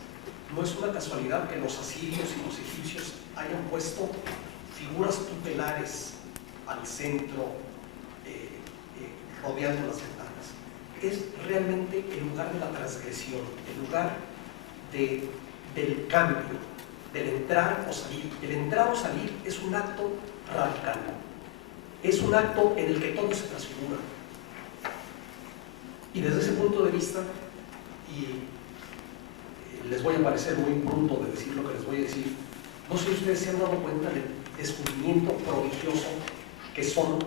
no es una casualidad que los asirios y los egipcios hayan puesto figuras tutelares al centro, rodeando las ventanas. Es realmente el lugar de la transgresión, el lugar del cambio, del entrar o salir. El entrar o salir es un acto radical, es un acto en el que todo se transfigura. Y desde ese punto de vista, y les voy a parecer muy bruto de decir lo que les voy a decir, no sé si ustedes se han dado cuenta del descubrimiento prodigioso que son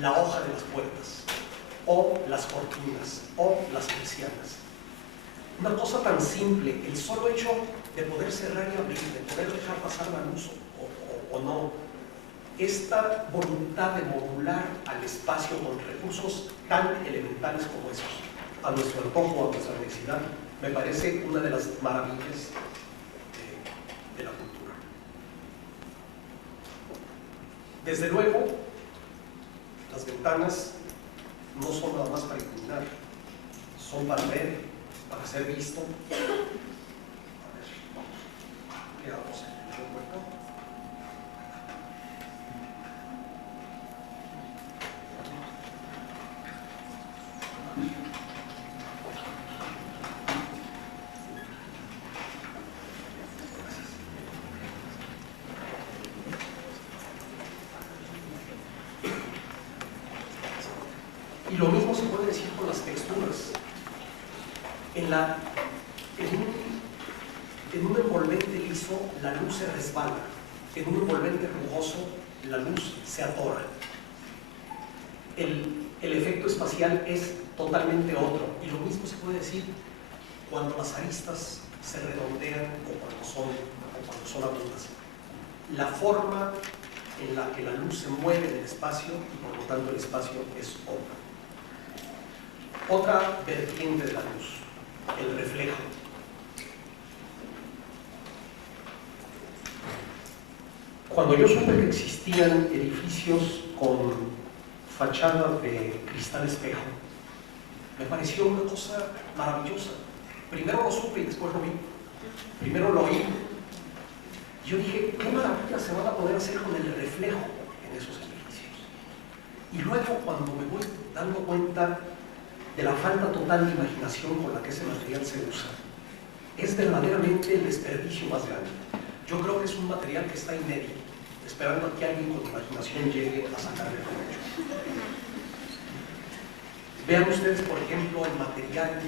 la hoja de las puertas, o las cortinas, o las persianas. Una cosa tan simple, el solo hecho de poder cerrar y abrir, de poder dejar pasar la luz o no, esta voluntad de modular al espacio con recursos tan elementales como esos, a nuestro antojo, a nuestra necesidad, me parece una de las maravillas de la cultura. Desde luego, las ventanas no son nada más para iluminar, son para ver, para ser visto. A ver, ¿qué hagamos en el aeropuerto? Y lo mismo se puede decir con las texturas. En un envolvente liso, la luz se resbala. En un envolvente rugoso, la luz se atora. El efecto espacial es totalmente otro. Y lo mismo se puede decir cuando las aristas se redondean o cuando son agudas. La forma en la que la luz se mueve en el espacio y por lo tanto el espacio es otra. Otra vertiente de la luz, el reflejo. Cuando yo supe que existían edificios con fachadas de cristal espejo, me pareció una cosa maravillosa. Primero lo supe y después lo vi. Primero lo oí. Yo dije, qué maravilla se van a poder hacer con el reflejo en esos edificios. Y luego, cuando me voy dando cuenta de la falta total de imaginación con la que ese material se usa, es verdaderamente el desperdicio más grande. Yo creo que es un material que está inédito, esperando a que alguien con imaginación llegue a sacarle provecho. Vean ustedes, por ejemplo, el material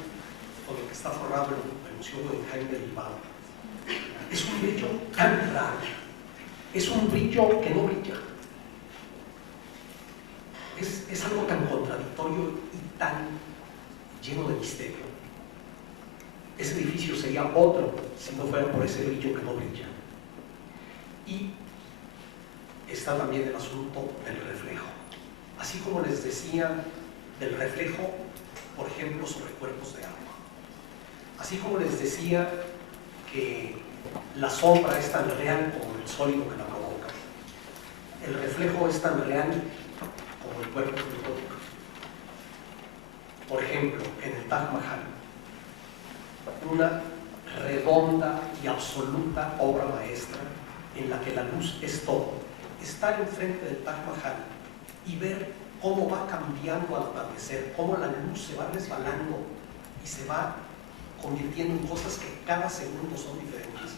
con el que está forrado el Museo Guggenheim de Bilbao. Es un brillo tan raro, es un brillo que no brilla. Es algo tan contradictorio y tan lleno de misterio. Ese edificio sería otro si no fuera por ese brillo que no brilla. Y está también el asunto del reflejo. Así como les decía del reflejo, por ejemplo, sobre cuerpos de agua. Así como les decía que la sombra es tan real como el sólido que la provoca. El reflejo es tan real como el cuerpo que lo provoca. Por ejemplo, en el Taj Mahal, una redonda y absoluta obra maestra en la que la luz es todo. Estar enfrente del Taj Mahal y ver cómo va cambiando al atardecer, cómo la luz se va resbalando y se va convirtiendo en cosas que cada segundo son diferentes,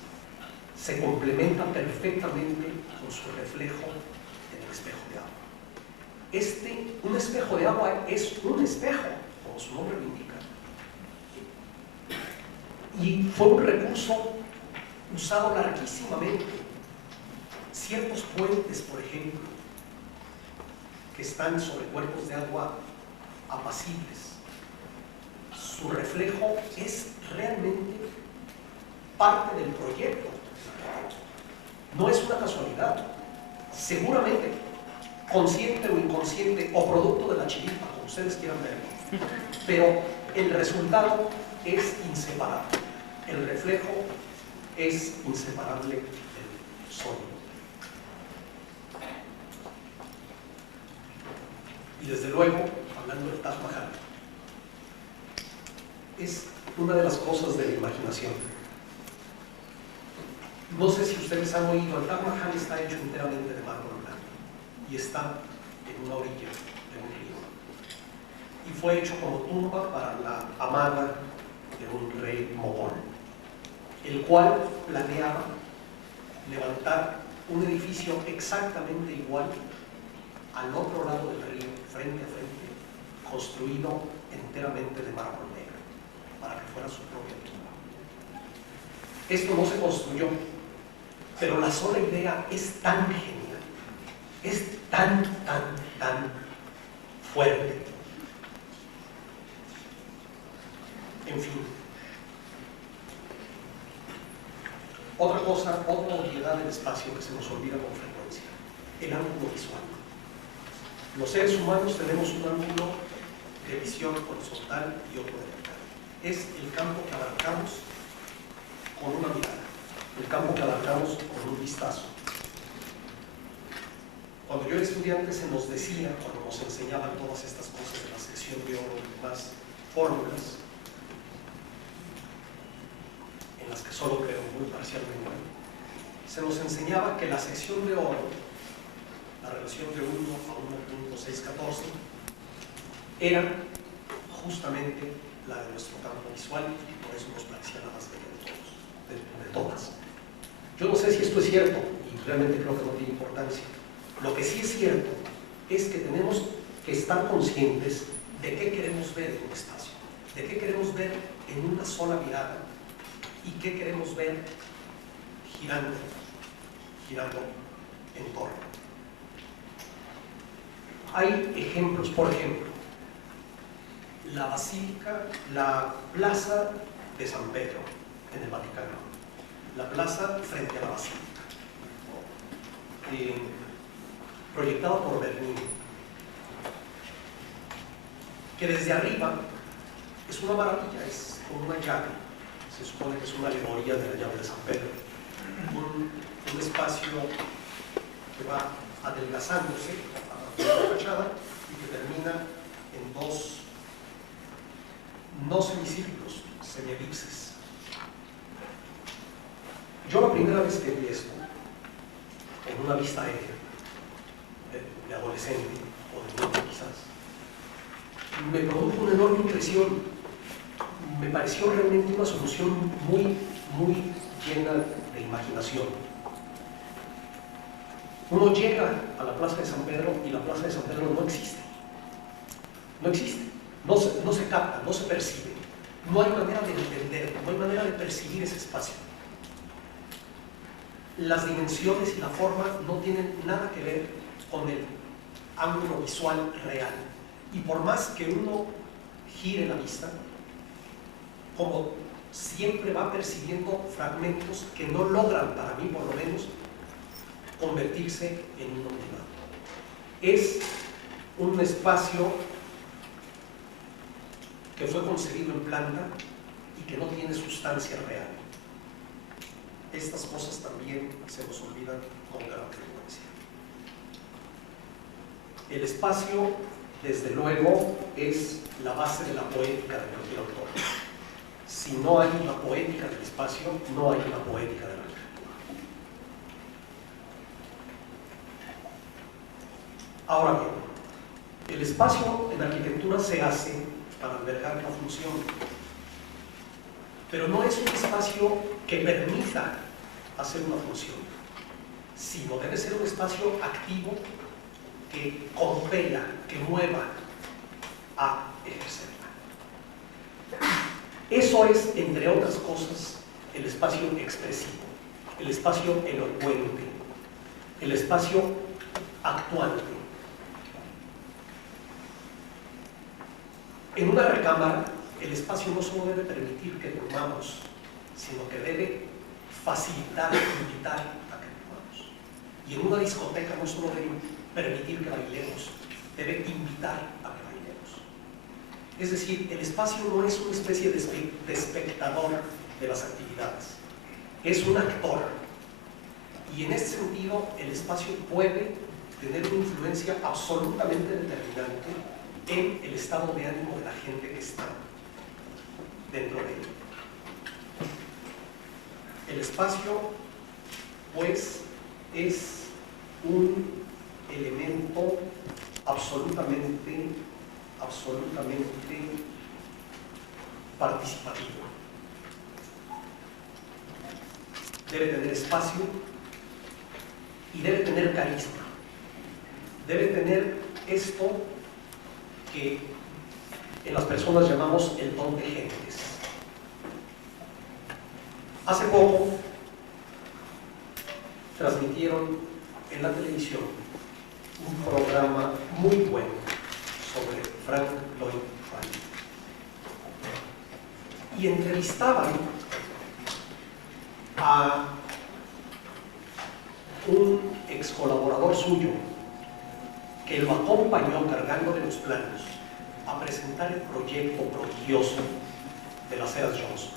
se complementa perfectamente con su reflejo en el espejo de agua. Un espejo de agua es un espejo, como su nombre lo indica. Y fue un recurso usado larguísimamente. Ciertos puentes, por ejemplo, que están sobre cuerpos de agua apacibles, su reflejo es realmente parte del proyecto. No es una casualidad. Seguramente, consciente o inconsciente, o producto de la chiripa, como ustedes quieran verlo, pero el resultado es inseparable. El reflejo es inseparable del sólido. Y desde luego, hablando del Taj Mahal, es una de las cosas de la imaginación. No sé si ustedes han oído, el Taj Mahal está hecho enteramente de mármol blanco y está en una orilla de fue hecho como tumba para la amada de un rey mogol, el cual planeaba levantar un edificio exactamente igual al otro lado del río, frente a frente, construido enteramente de mármol negro, para que fuera su propia tumba. Esto no se construyó, pero la sola idea es tan genial, es tan fuerte. En fin. Otra cosa, otra obviedad del espacio que se nos olvida con frecuencia: el ángulo visual. Los seres humanos tenemos un ángulo de visión horizontal y otro vertical. Es el campo que abarcamos con una mirada, el campo que abarcamos con un vistazo. Cuando yo era estudiante se nos decía, cuando nos enseñaban todas estas cosas de la sección de oro y demás fórmulas, en las que solo creo muy parcialmente, se nos enseñaba que la sección de oro, la relación de 1 a 1.614, era justamente la de nuestro campo visual, y por eso nos parecía la más bella de todas. Yo no sé si esto es cierto, y realmente creo que no tiene importancia. Lo que sí es cierto es que tenemos que estar conscientes de qué queremos ver en un espacio, de qué queremos ver en una sola mirada y qué queremos ver girando en torno. Hay ejemplos, por ejemplo, la basílica, la plaza de San Pedro en el Vaticano, la plaza frente a la basílica, proyectada por Bernini, que desde arriba es una maravilla, es como una llave, se supone que es una alegoría de la llave de San Pedro, un espacio que va adelgazándose a la fachada y que termina en dos, no semicírculos, semielipses. Yo la primera vez que vi esto, en una vista aérea, de adolescente o de niño quizás, me produjo una enorme impresión. Me pareció realmente una solución muy llena de imaginación. Uno llega a la Plaza de San Pedro y la Plaza de San Pedro no existe. No existe. No se capta, no se percibe. No hay manera de entender, no hay manera de percibir ese espacio. Las dimensiones y la forma no tienen nada que ver con el ángulo visual real. Y por más que uno gire la vista, como siempre va percibiendo fragmentos que no logran, para mí por lo menos, convertirse en una unidad. Es un espacio que fue concebido en planta y que no tiene sustancia real. Estas cosas también se nos olvidan con gran frecuencia. El espacio, desde luego, es la base de la poética de cualquier autor. Si no hay una poética del espacio, no hay una poética de la literatura. Ahora bien, el espacio en arquitectura se hace para albergar una función, pero no es un espacio que permita hacer una función, sino debe ser un espacio activo que compela, que mueva a ejercerla. Eso es, entre otras cosas, el espacio expresivo, el espacio elocuente, el espacio actuante. En una recámara, el espacio no solo debe permitir que durmamos, sino que debe facilitar, invitar a que durmamos. Y en una discoteca no solo debe permitir que bailemos, debe invitar a que bailemos. Es decir, el espacio no es una especie de espectador de las actividades, es un actor. Y en este sentido, el espacio puede tener una influencia absolutamente determinante en el estado de ánimo de la gente que está dentro de él. El espacio, pues, es un elemento absolutamente absolutamente participativo. Debe tener espacio y debe tener carisma. Debe tener esto que en las personas llamamos el don de gentes. Hace poco transmitieron en la televisión un programa muy bueno sobre Frank Lloyd Wright y entrevistaban a un ex colaborador suyo que lo acompañó cargándole los planos a presentar el proyecto prodigioso de las eras Johnson.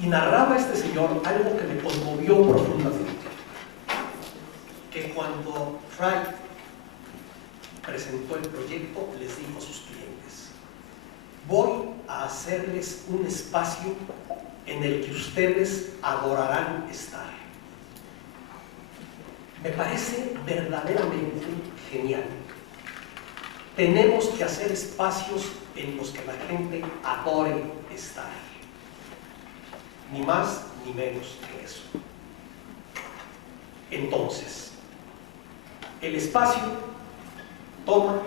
Y narraba este señor algo que me conmovió profundamente, que cuando Wright presentó el proyecto les dijo a sus clientes: voy a hacerles un espacio en el que ustedes adorarán estar. Me parece verdaderamente genial. Tenemos que hacer espacios en los que la gente adore estar. Ni más ni menos que eso. Entonces, el espacio toma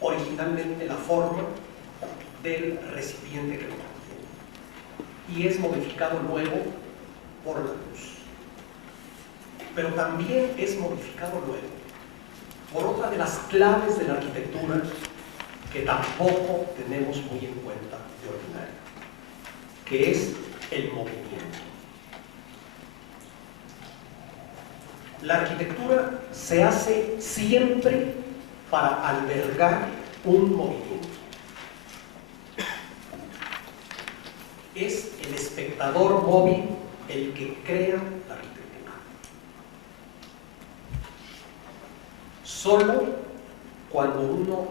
originalmente la forma del recipiente que lo contiene y es modificado luego por la luz. Pero también es modificado luego por otra de las claves de la arquitectura que tampoco tenemos muy en cuenta de ordinario, que es el movimiento. La arquitectura se hace siempre para albergar un movimiento. Es el espectador móvil el que crea la arquitectura. Solo cuando uno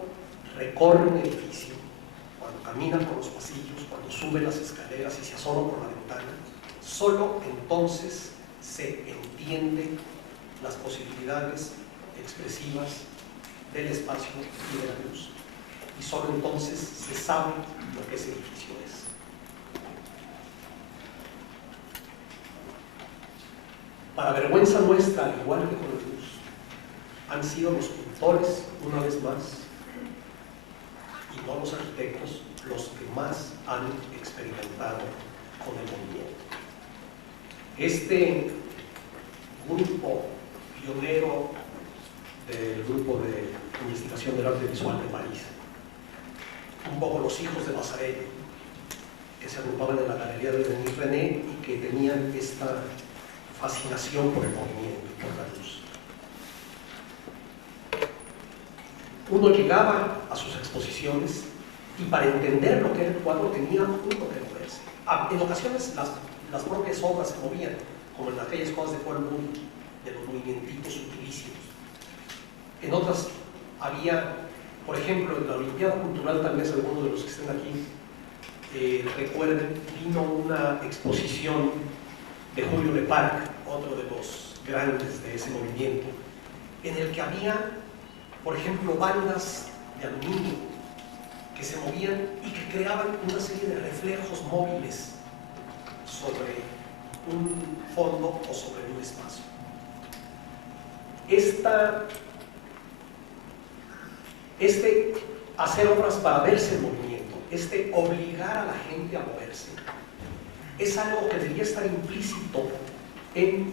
recorre un edificio, cuando camina por los pasillos, cuando sube las escaleras y se asoma por la ventana, solo entonces se entiende las posibilidades expresivas del espacio y de la luz. Y solo entonces se sabe lo que ese edificio es. Para vergüenza nuestra, al igual que con la luz, han sido los pintores, una vez más, y no los arquitectos, los que más han experimentado con el movimiento. Este grupo pionero del grupo de investigación del arte visual de París, un poco los hijos de Vasarely, que se agrupaban en la galería de Denis René y que tenían esta fascinación por el movimiento y por la luz. Uno llegaba a sus exposiciones y para entender lo que era el cuadro tenía uno que moverse. En ocasiones las propias obras se movían, como en aquellas cosas de Paul Moody, de los movimientos sutilísimos. En otras había, por ejemplo, en la Olimpiada Cultural, tal vez algunos de los que estén aquí recuerden, vino una exposición de Julio Leparc, otro de los grandes de ese movimiento, en el que había, por ejemplo, bandas de aluminio que se movían y que creaban una serie de reflejos móviles sobre un fondo o sobre un espacio. Este hacer obras para verse en movimiento, obligar a la gente a moverse, es algo que debería estar implícito en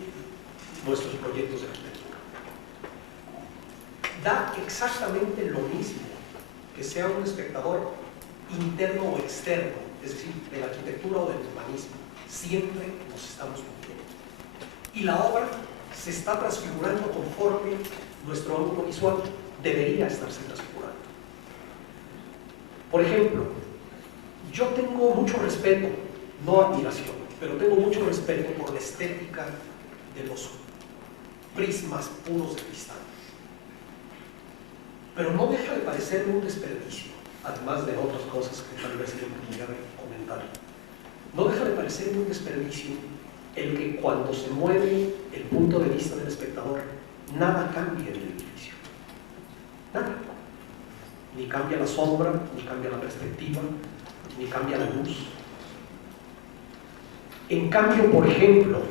nuestros proyectos de arquitectura. Da exactamente lo mismo que sea un espectador interno o externo, es decir, de la arquitectura o del urbanismo, siempre nos estamos moviendo. Y la obra se está transfigurando conforme nuestro ángulo visual debería estarse transfigurando. Por ejemplo, yo tengo mucho respeto, no admiración, pero tengo mucho respeto por la estética de los prismas puros de cristal. Pero no deja de parecerme un desperdicio, además de otras cosas que tal vez sería comentar. No deja de parecerme un desperdicio el que cuando se mueve el punto de vista del espectador, nada cambia en el edificio. Nada. ni cambia la sombra, ni cambia la perspectiva, ni cambia la luz. En cambio, por ejemplo,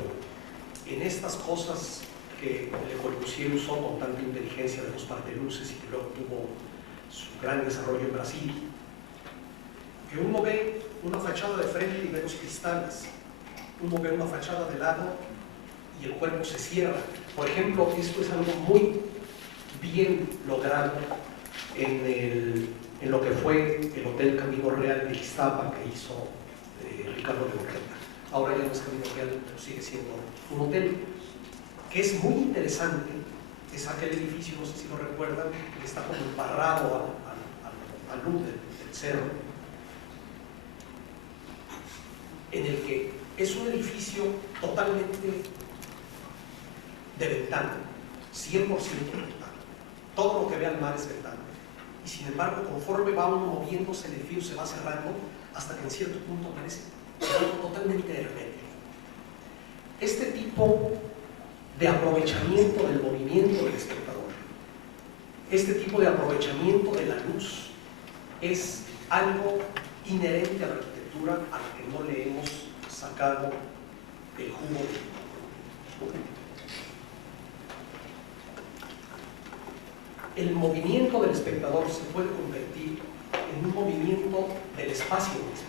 en estas cosas que Le Corbusier usó con tanta inteligencia de los parteluces y que luego tuvo su gran desarrollo en Brasil, que uno ve una fachada de frente y ve los cristales, uno ve una fachada de lado y el cuerpo se cierra. Por ejemplo, esto es algo muy bien logrado en lo que fue el Hotel Camino Real de Ixtapa que hizo Ricardo de Urreta. Ahora ya no es Camino Real, pero sigue siendo un hotel que es muy interesante. Es aquel edificio, no sé si lo recuerdan, que está como embarrado al luz del cerro, en el que es un edificio totalmente de ventana, 100% ventana. Todo lo que ve al mar es ventana. Y sin embargo, conforme va uno moviéndose, el edificio se va cerrando hasta que en cierto punto parece algo totalmente hermético. Este tipo de aprovechamiento del movimiento del espectador, este tipo de aprovechamiento de la luz, es algo inherente a la arquitectura a la que no le hemos sacado el jugo. El movimiento del espectador se puede convertir en un movimiento del espacio mismo.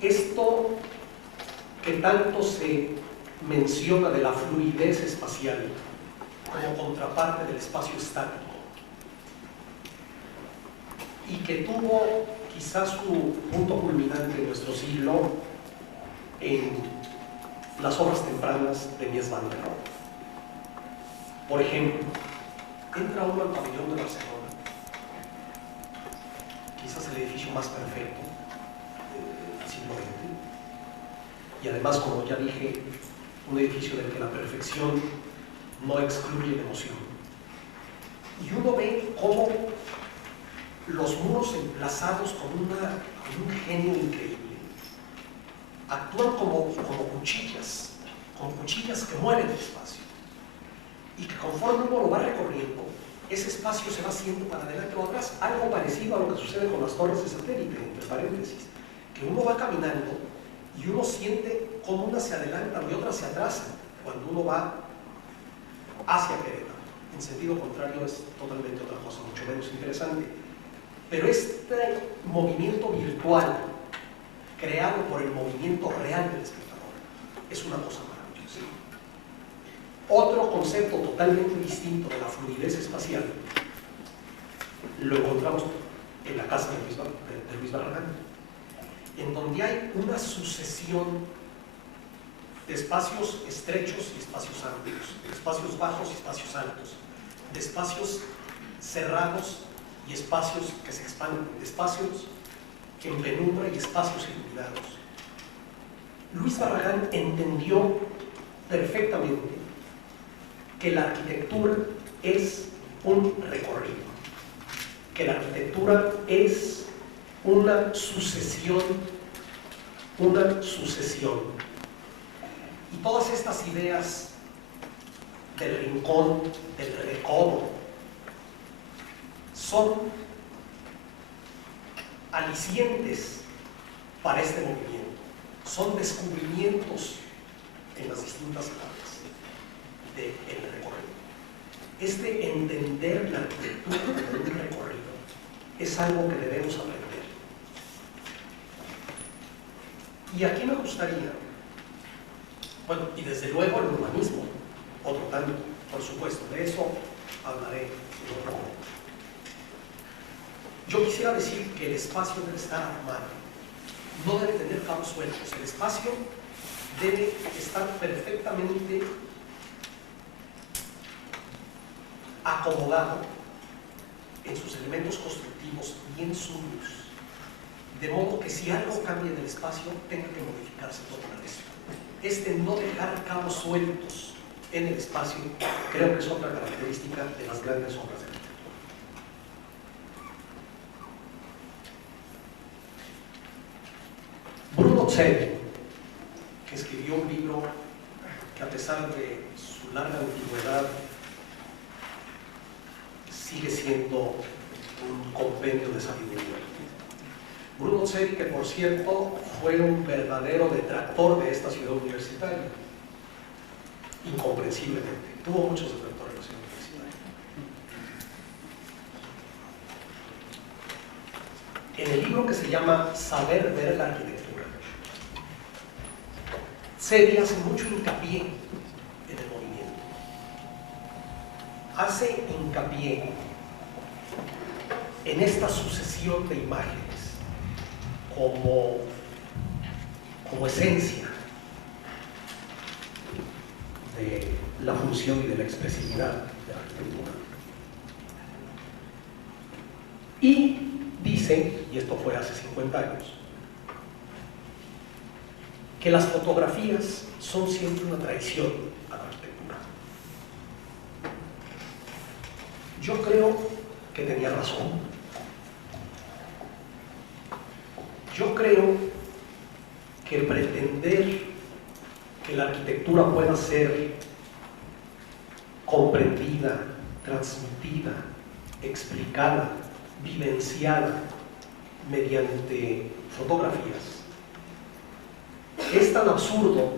Esto que tanto se menciona de la fluidez espacial como contraparte del espacio estático, y que tuvo quizás su punto culminante en nuestro siglo en las obras tempranas de Mies van der Rohe. Por ejemplo, entra uno al pabellón de Barcelona, quizás el edificio más perfecto del siglo XX, y además, como ya dije, un edificio del que la perfección no excluye la emoción. Y uno ve cómo los muros emplazados con un genio increíble actúan como cuchillas, con cuchillas que mueven el espacio, y que conforme uno lo va recorriendo, ese espacio se va haciendo para adelante o atrás, algo parecido a lo que sucede con las torres de satélite, entre paréntesis, que uno va caminando y uno siente cómo unas se adelantan y otras se atrasan cuando uno va hacia Querétaro. En sentido contrario es totalmente otra cosa, mucho menos interesante. Pero este movimiento virtual creado por el movimiento real del espectador es una cosa maravillosa. Otro concepto totalmente distinto de la fluidez espacial lo encontramos en la casa de Luis Barragán, en donde hay una sucesión de espacios estrechos y espacios amplios, de espacios bajos y espacios altos, de espacios cerrados y espacios que se expanden, de espacios en penumbra y espacios iluminados. Luis Barragán entendió perfectamente que la arquitectura es un recorrido, que la arquitectura es una sucesión. Y todas estas ideas del rincón, del recodo, son alicientes para este movimiento, son descubrimientos en las distintas etapas del recorrido. Este entender la arquitectura como un recorrido es algo que debemos aprender. Y aquí me gustaría, bueno, y desde luego el urbanismo, otro tanto, por supuesto, de eso hablaré en otro momento. Yo quisiera decir que el espacio debe estar armado, no debe tener cabos sueltos. El espacio debe estar perfectamente acomodado en sus elementos constructivos y en su luz, de modo que si algo cambia en el espacio tenga que modificarse todo el resto. No dejar cabos sueltos en el espacio creo que es otra característica de las grandes obras de arquitectura. Bruno Zell, que escribió un libro que, a pesar de su larga antigüedad, compendio de sabiduría. Bruno Zeri, que por cierto fue un verdadero detractor de esta ciudad universitaria, incomprensiblemente, tuvo muchos detractores en la ciudad universitaria. En el libro que se llama Saber ver la arquitectura, Zeri hace mucho hincapié en el movimiento. Hace hincapié en esta sucesión de imágenes como esencia de la función y de la expresividad de la arquitectura. Y dice, y esto fue hace 50 años, que las fotografías son siempre una traición a la arquitectura. Yo creo que tenía razón. Yo creo que pretender que la arquitectura pueda ser comprendida, transmitida, explicada, vivenciada mediante fotografías es tan absurdo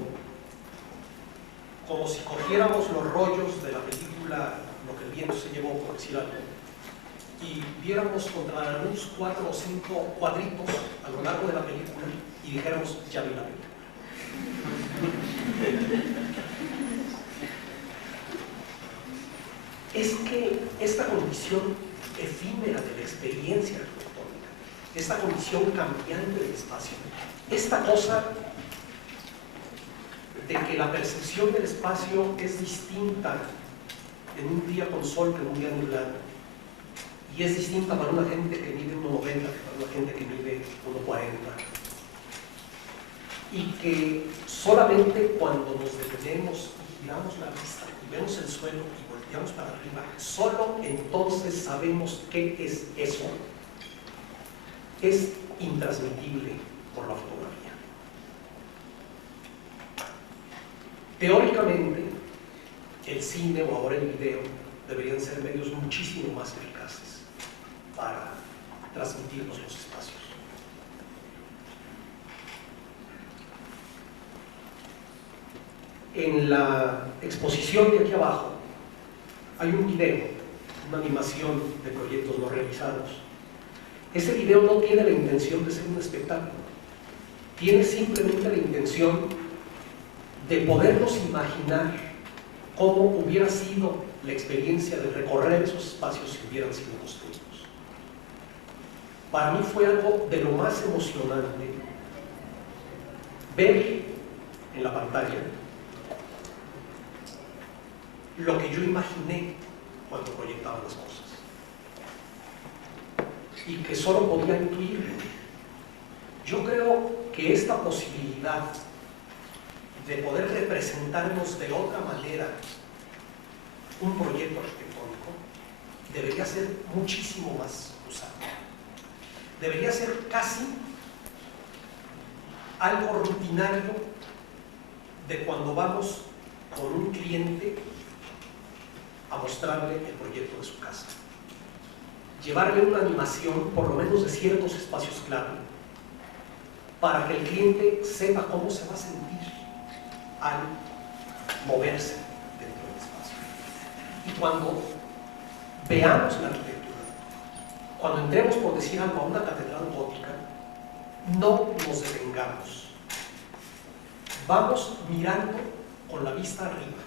como si cogiéramos los rollos de la película Lo que el viento se llevó, por decir algo, y viéramos contra la luz 4 o 5 cuadritos a lo largo de la película y dijéramos, ya vi la película. Es que esta condición efímera de la experiencia arquitectónica, esta condición cambiante del espacio, esta cosa de que la percepción del espacio es distinta en un día con sol que en un día nublado, y es distinta para una gente que mide 1,90 que para una gente que mide 1,40, y que solamente cuando nos detenemos y giramos la vista y vemos el suelo y volteamos para arriba, solo entonces sabemos qué es eso. Es intransmitible por la fotografía. Teóricamente, el cine o ahora el video deberían ser medios muchísimo más eficaces para transmitirnos los espacios. En la exposición de aquí abajo hay un video, una animación de proyectos no realizados. Ese video no tiene la intención de ser un espectáculo, tiene simplemente la intención de podernos imaginar cómo hubiera sido la experiencia de recorrer esos espacios si hubieran sido construidos. Para mí fue algo de lo más emocionante ver en la pantalla lo que yo imaginé cuando proyectaba las cosas y que solo podía intuir. Yo creo que esta posibilidad de poder representarnos de otra manera un proyecto arquitectónico debería ser muchísimo más usado. Debería ser casi algo rutinario de cuando vamos con un cliente a mostrarle el proyecto de su casa. Llevarle una animación, por lo menos de ciertos espacios clave, para que el cliente sepa cómo se va a sentir al moverse dentro del espacio. Y cuando veamos la arquitectura, cuando entremos, por decir algo, a una catedral gótica, no nos detengamos. Vamos mirando con la vista arriba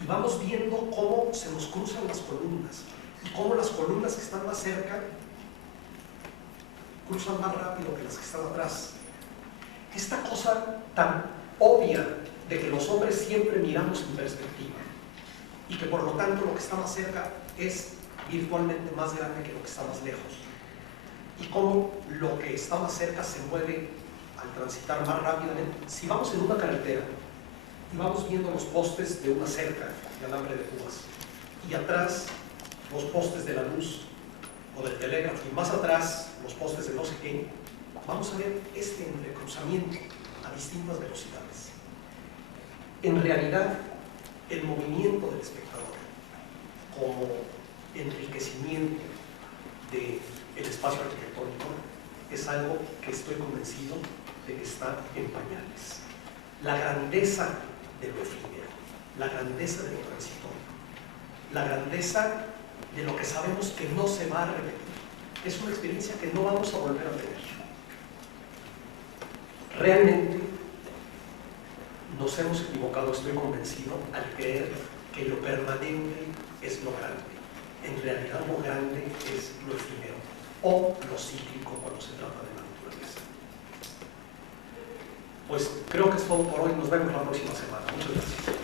y vamos viendo cómo se nos cruzan las columnas y cómo las columnas que están más cerca cruzan más rápido que las que están atrás. Esta cosa tan obvia de que los hombres siempre miramos en perspectiva y que por lo tanto lo que está más cerca es virtualmente más grande que lo que está más lejos, y cómo lo que está más cerca se mueve al transitar más rápidamente. Si vamos en una carretera y vamos viendo los postes de una cerca de alambre de púas y atrás los postes de la luz o del telégrafo y más atrás los postes de no sé qué, vamos a ver este entrecruzamiento a distintas velocidades. En realidad, el movimiento del espectador como enriquecimiento de el espacio arquitectónico es algo que estoy convencido de que está en pañales. La grandeza de lo efímero, la grandeza de lo transitorio, la grandeza de lo que sabemos que no se va a repetir, es una experiencia que no vamos a volver a tener. Realmente nos hemos equivocado, estoy convencido, al creer que lo permanente es lo grande. En realidad lo grande es lo efímero o lo cíclico cuando se trata de la naturaleza. Pues creo que es todo por hoy. Nos vemos la próxima semana. Muchas gracias.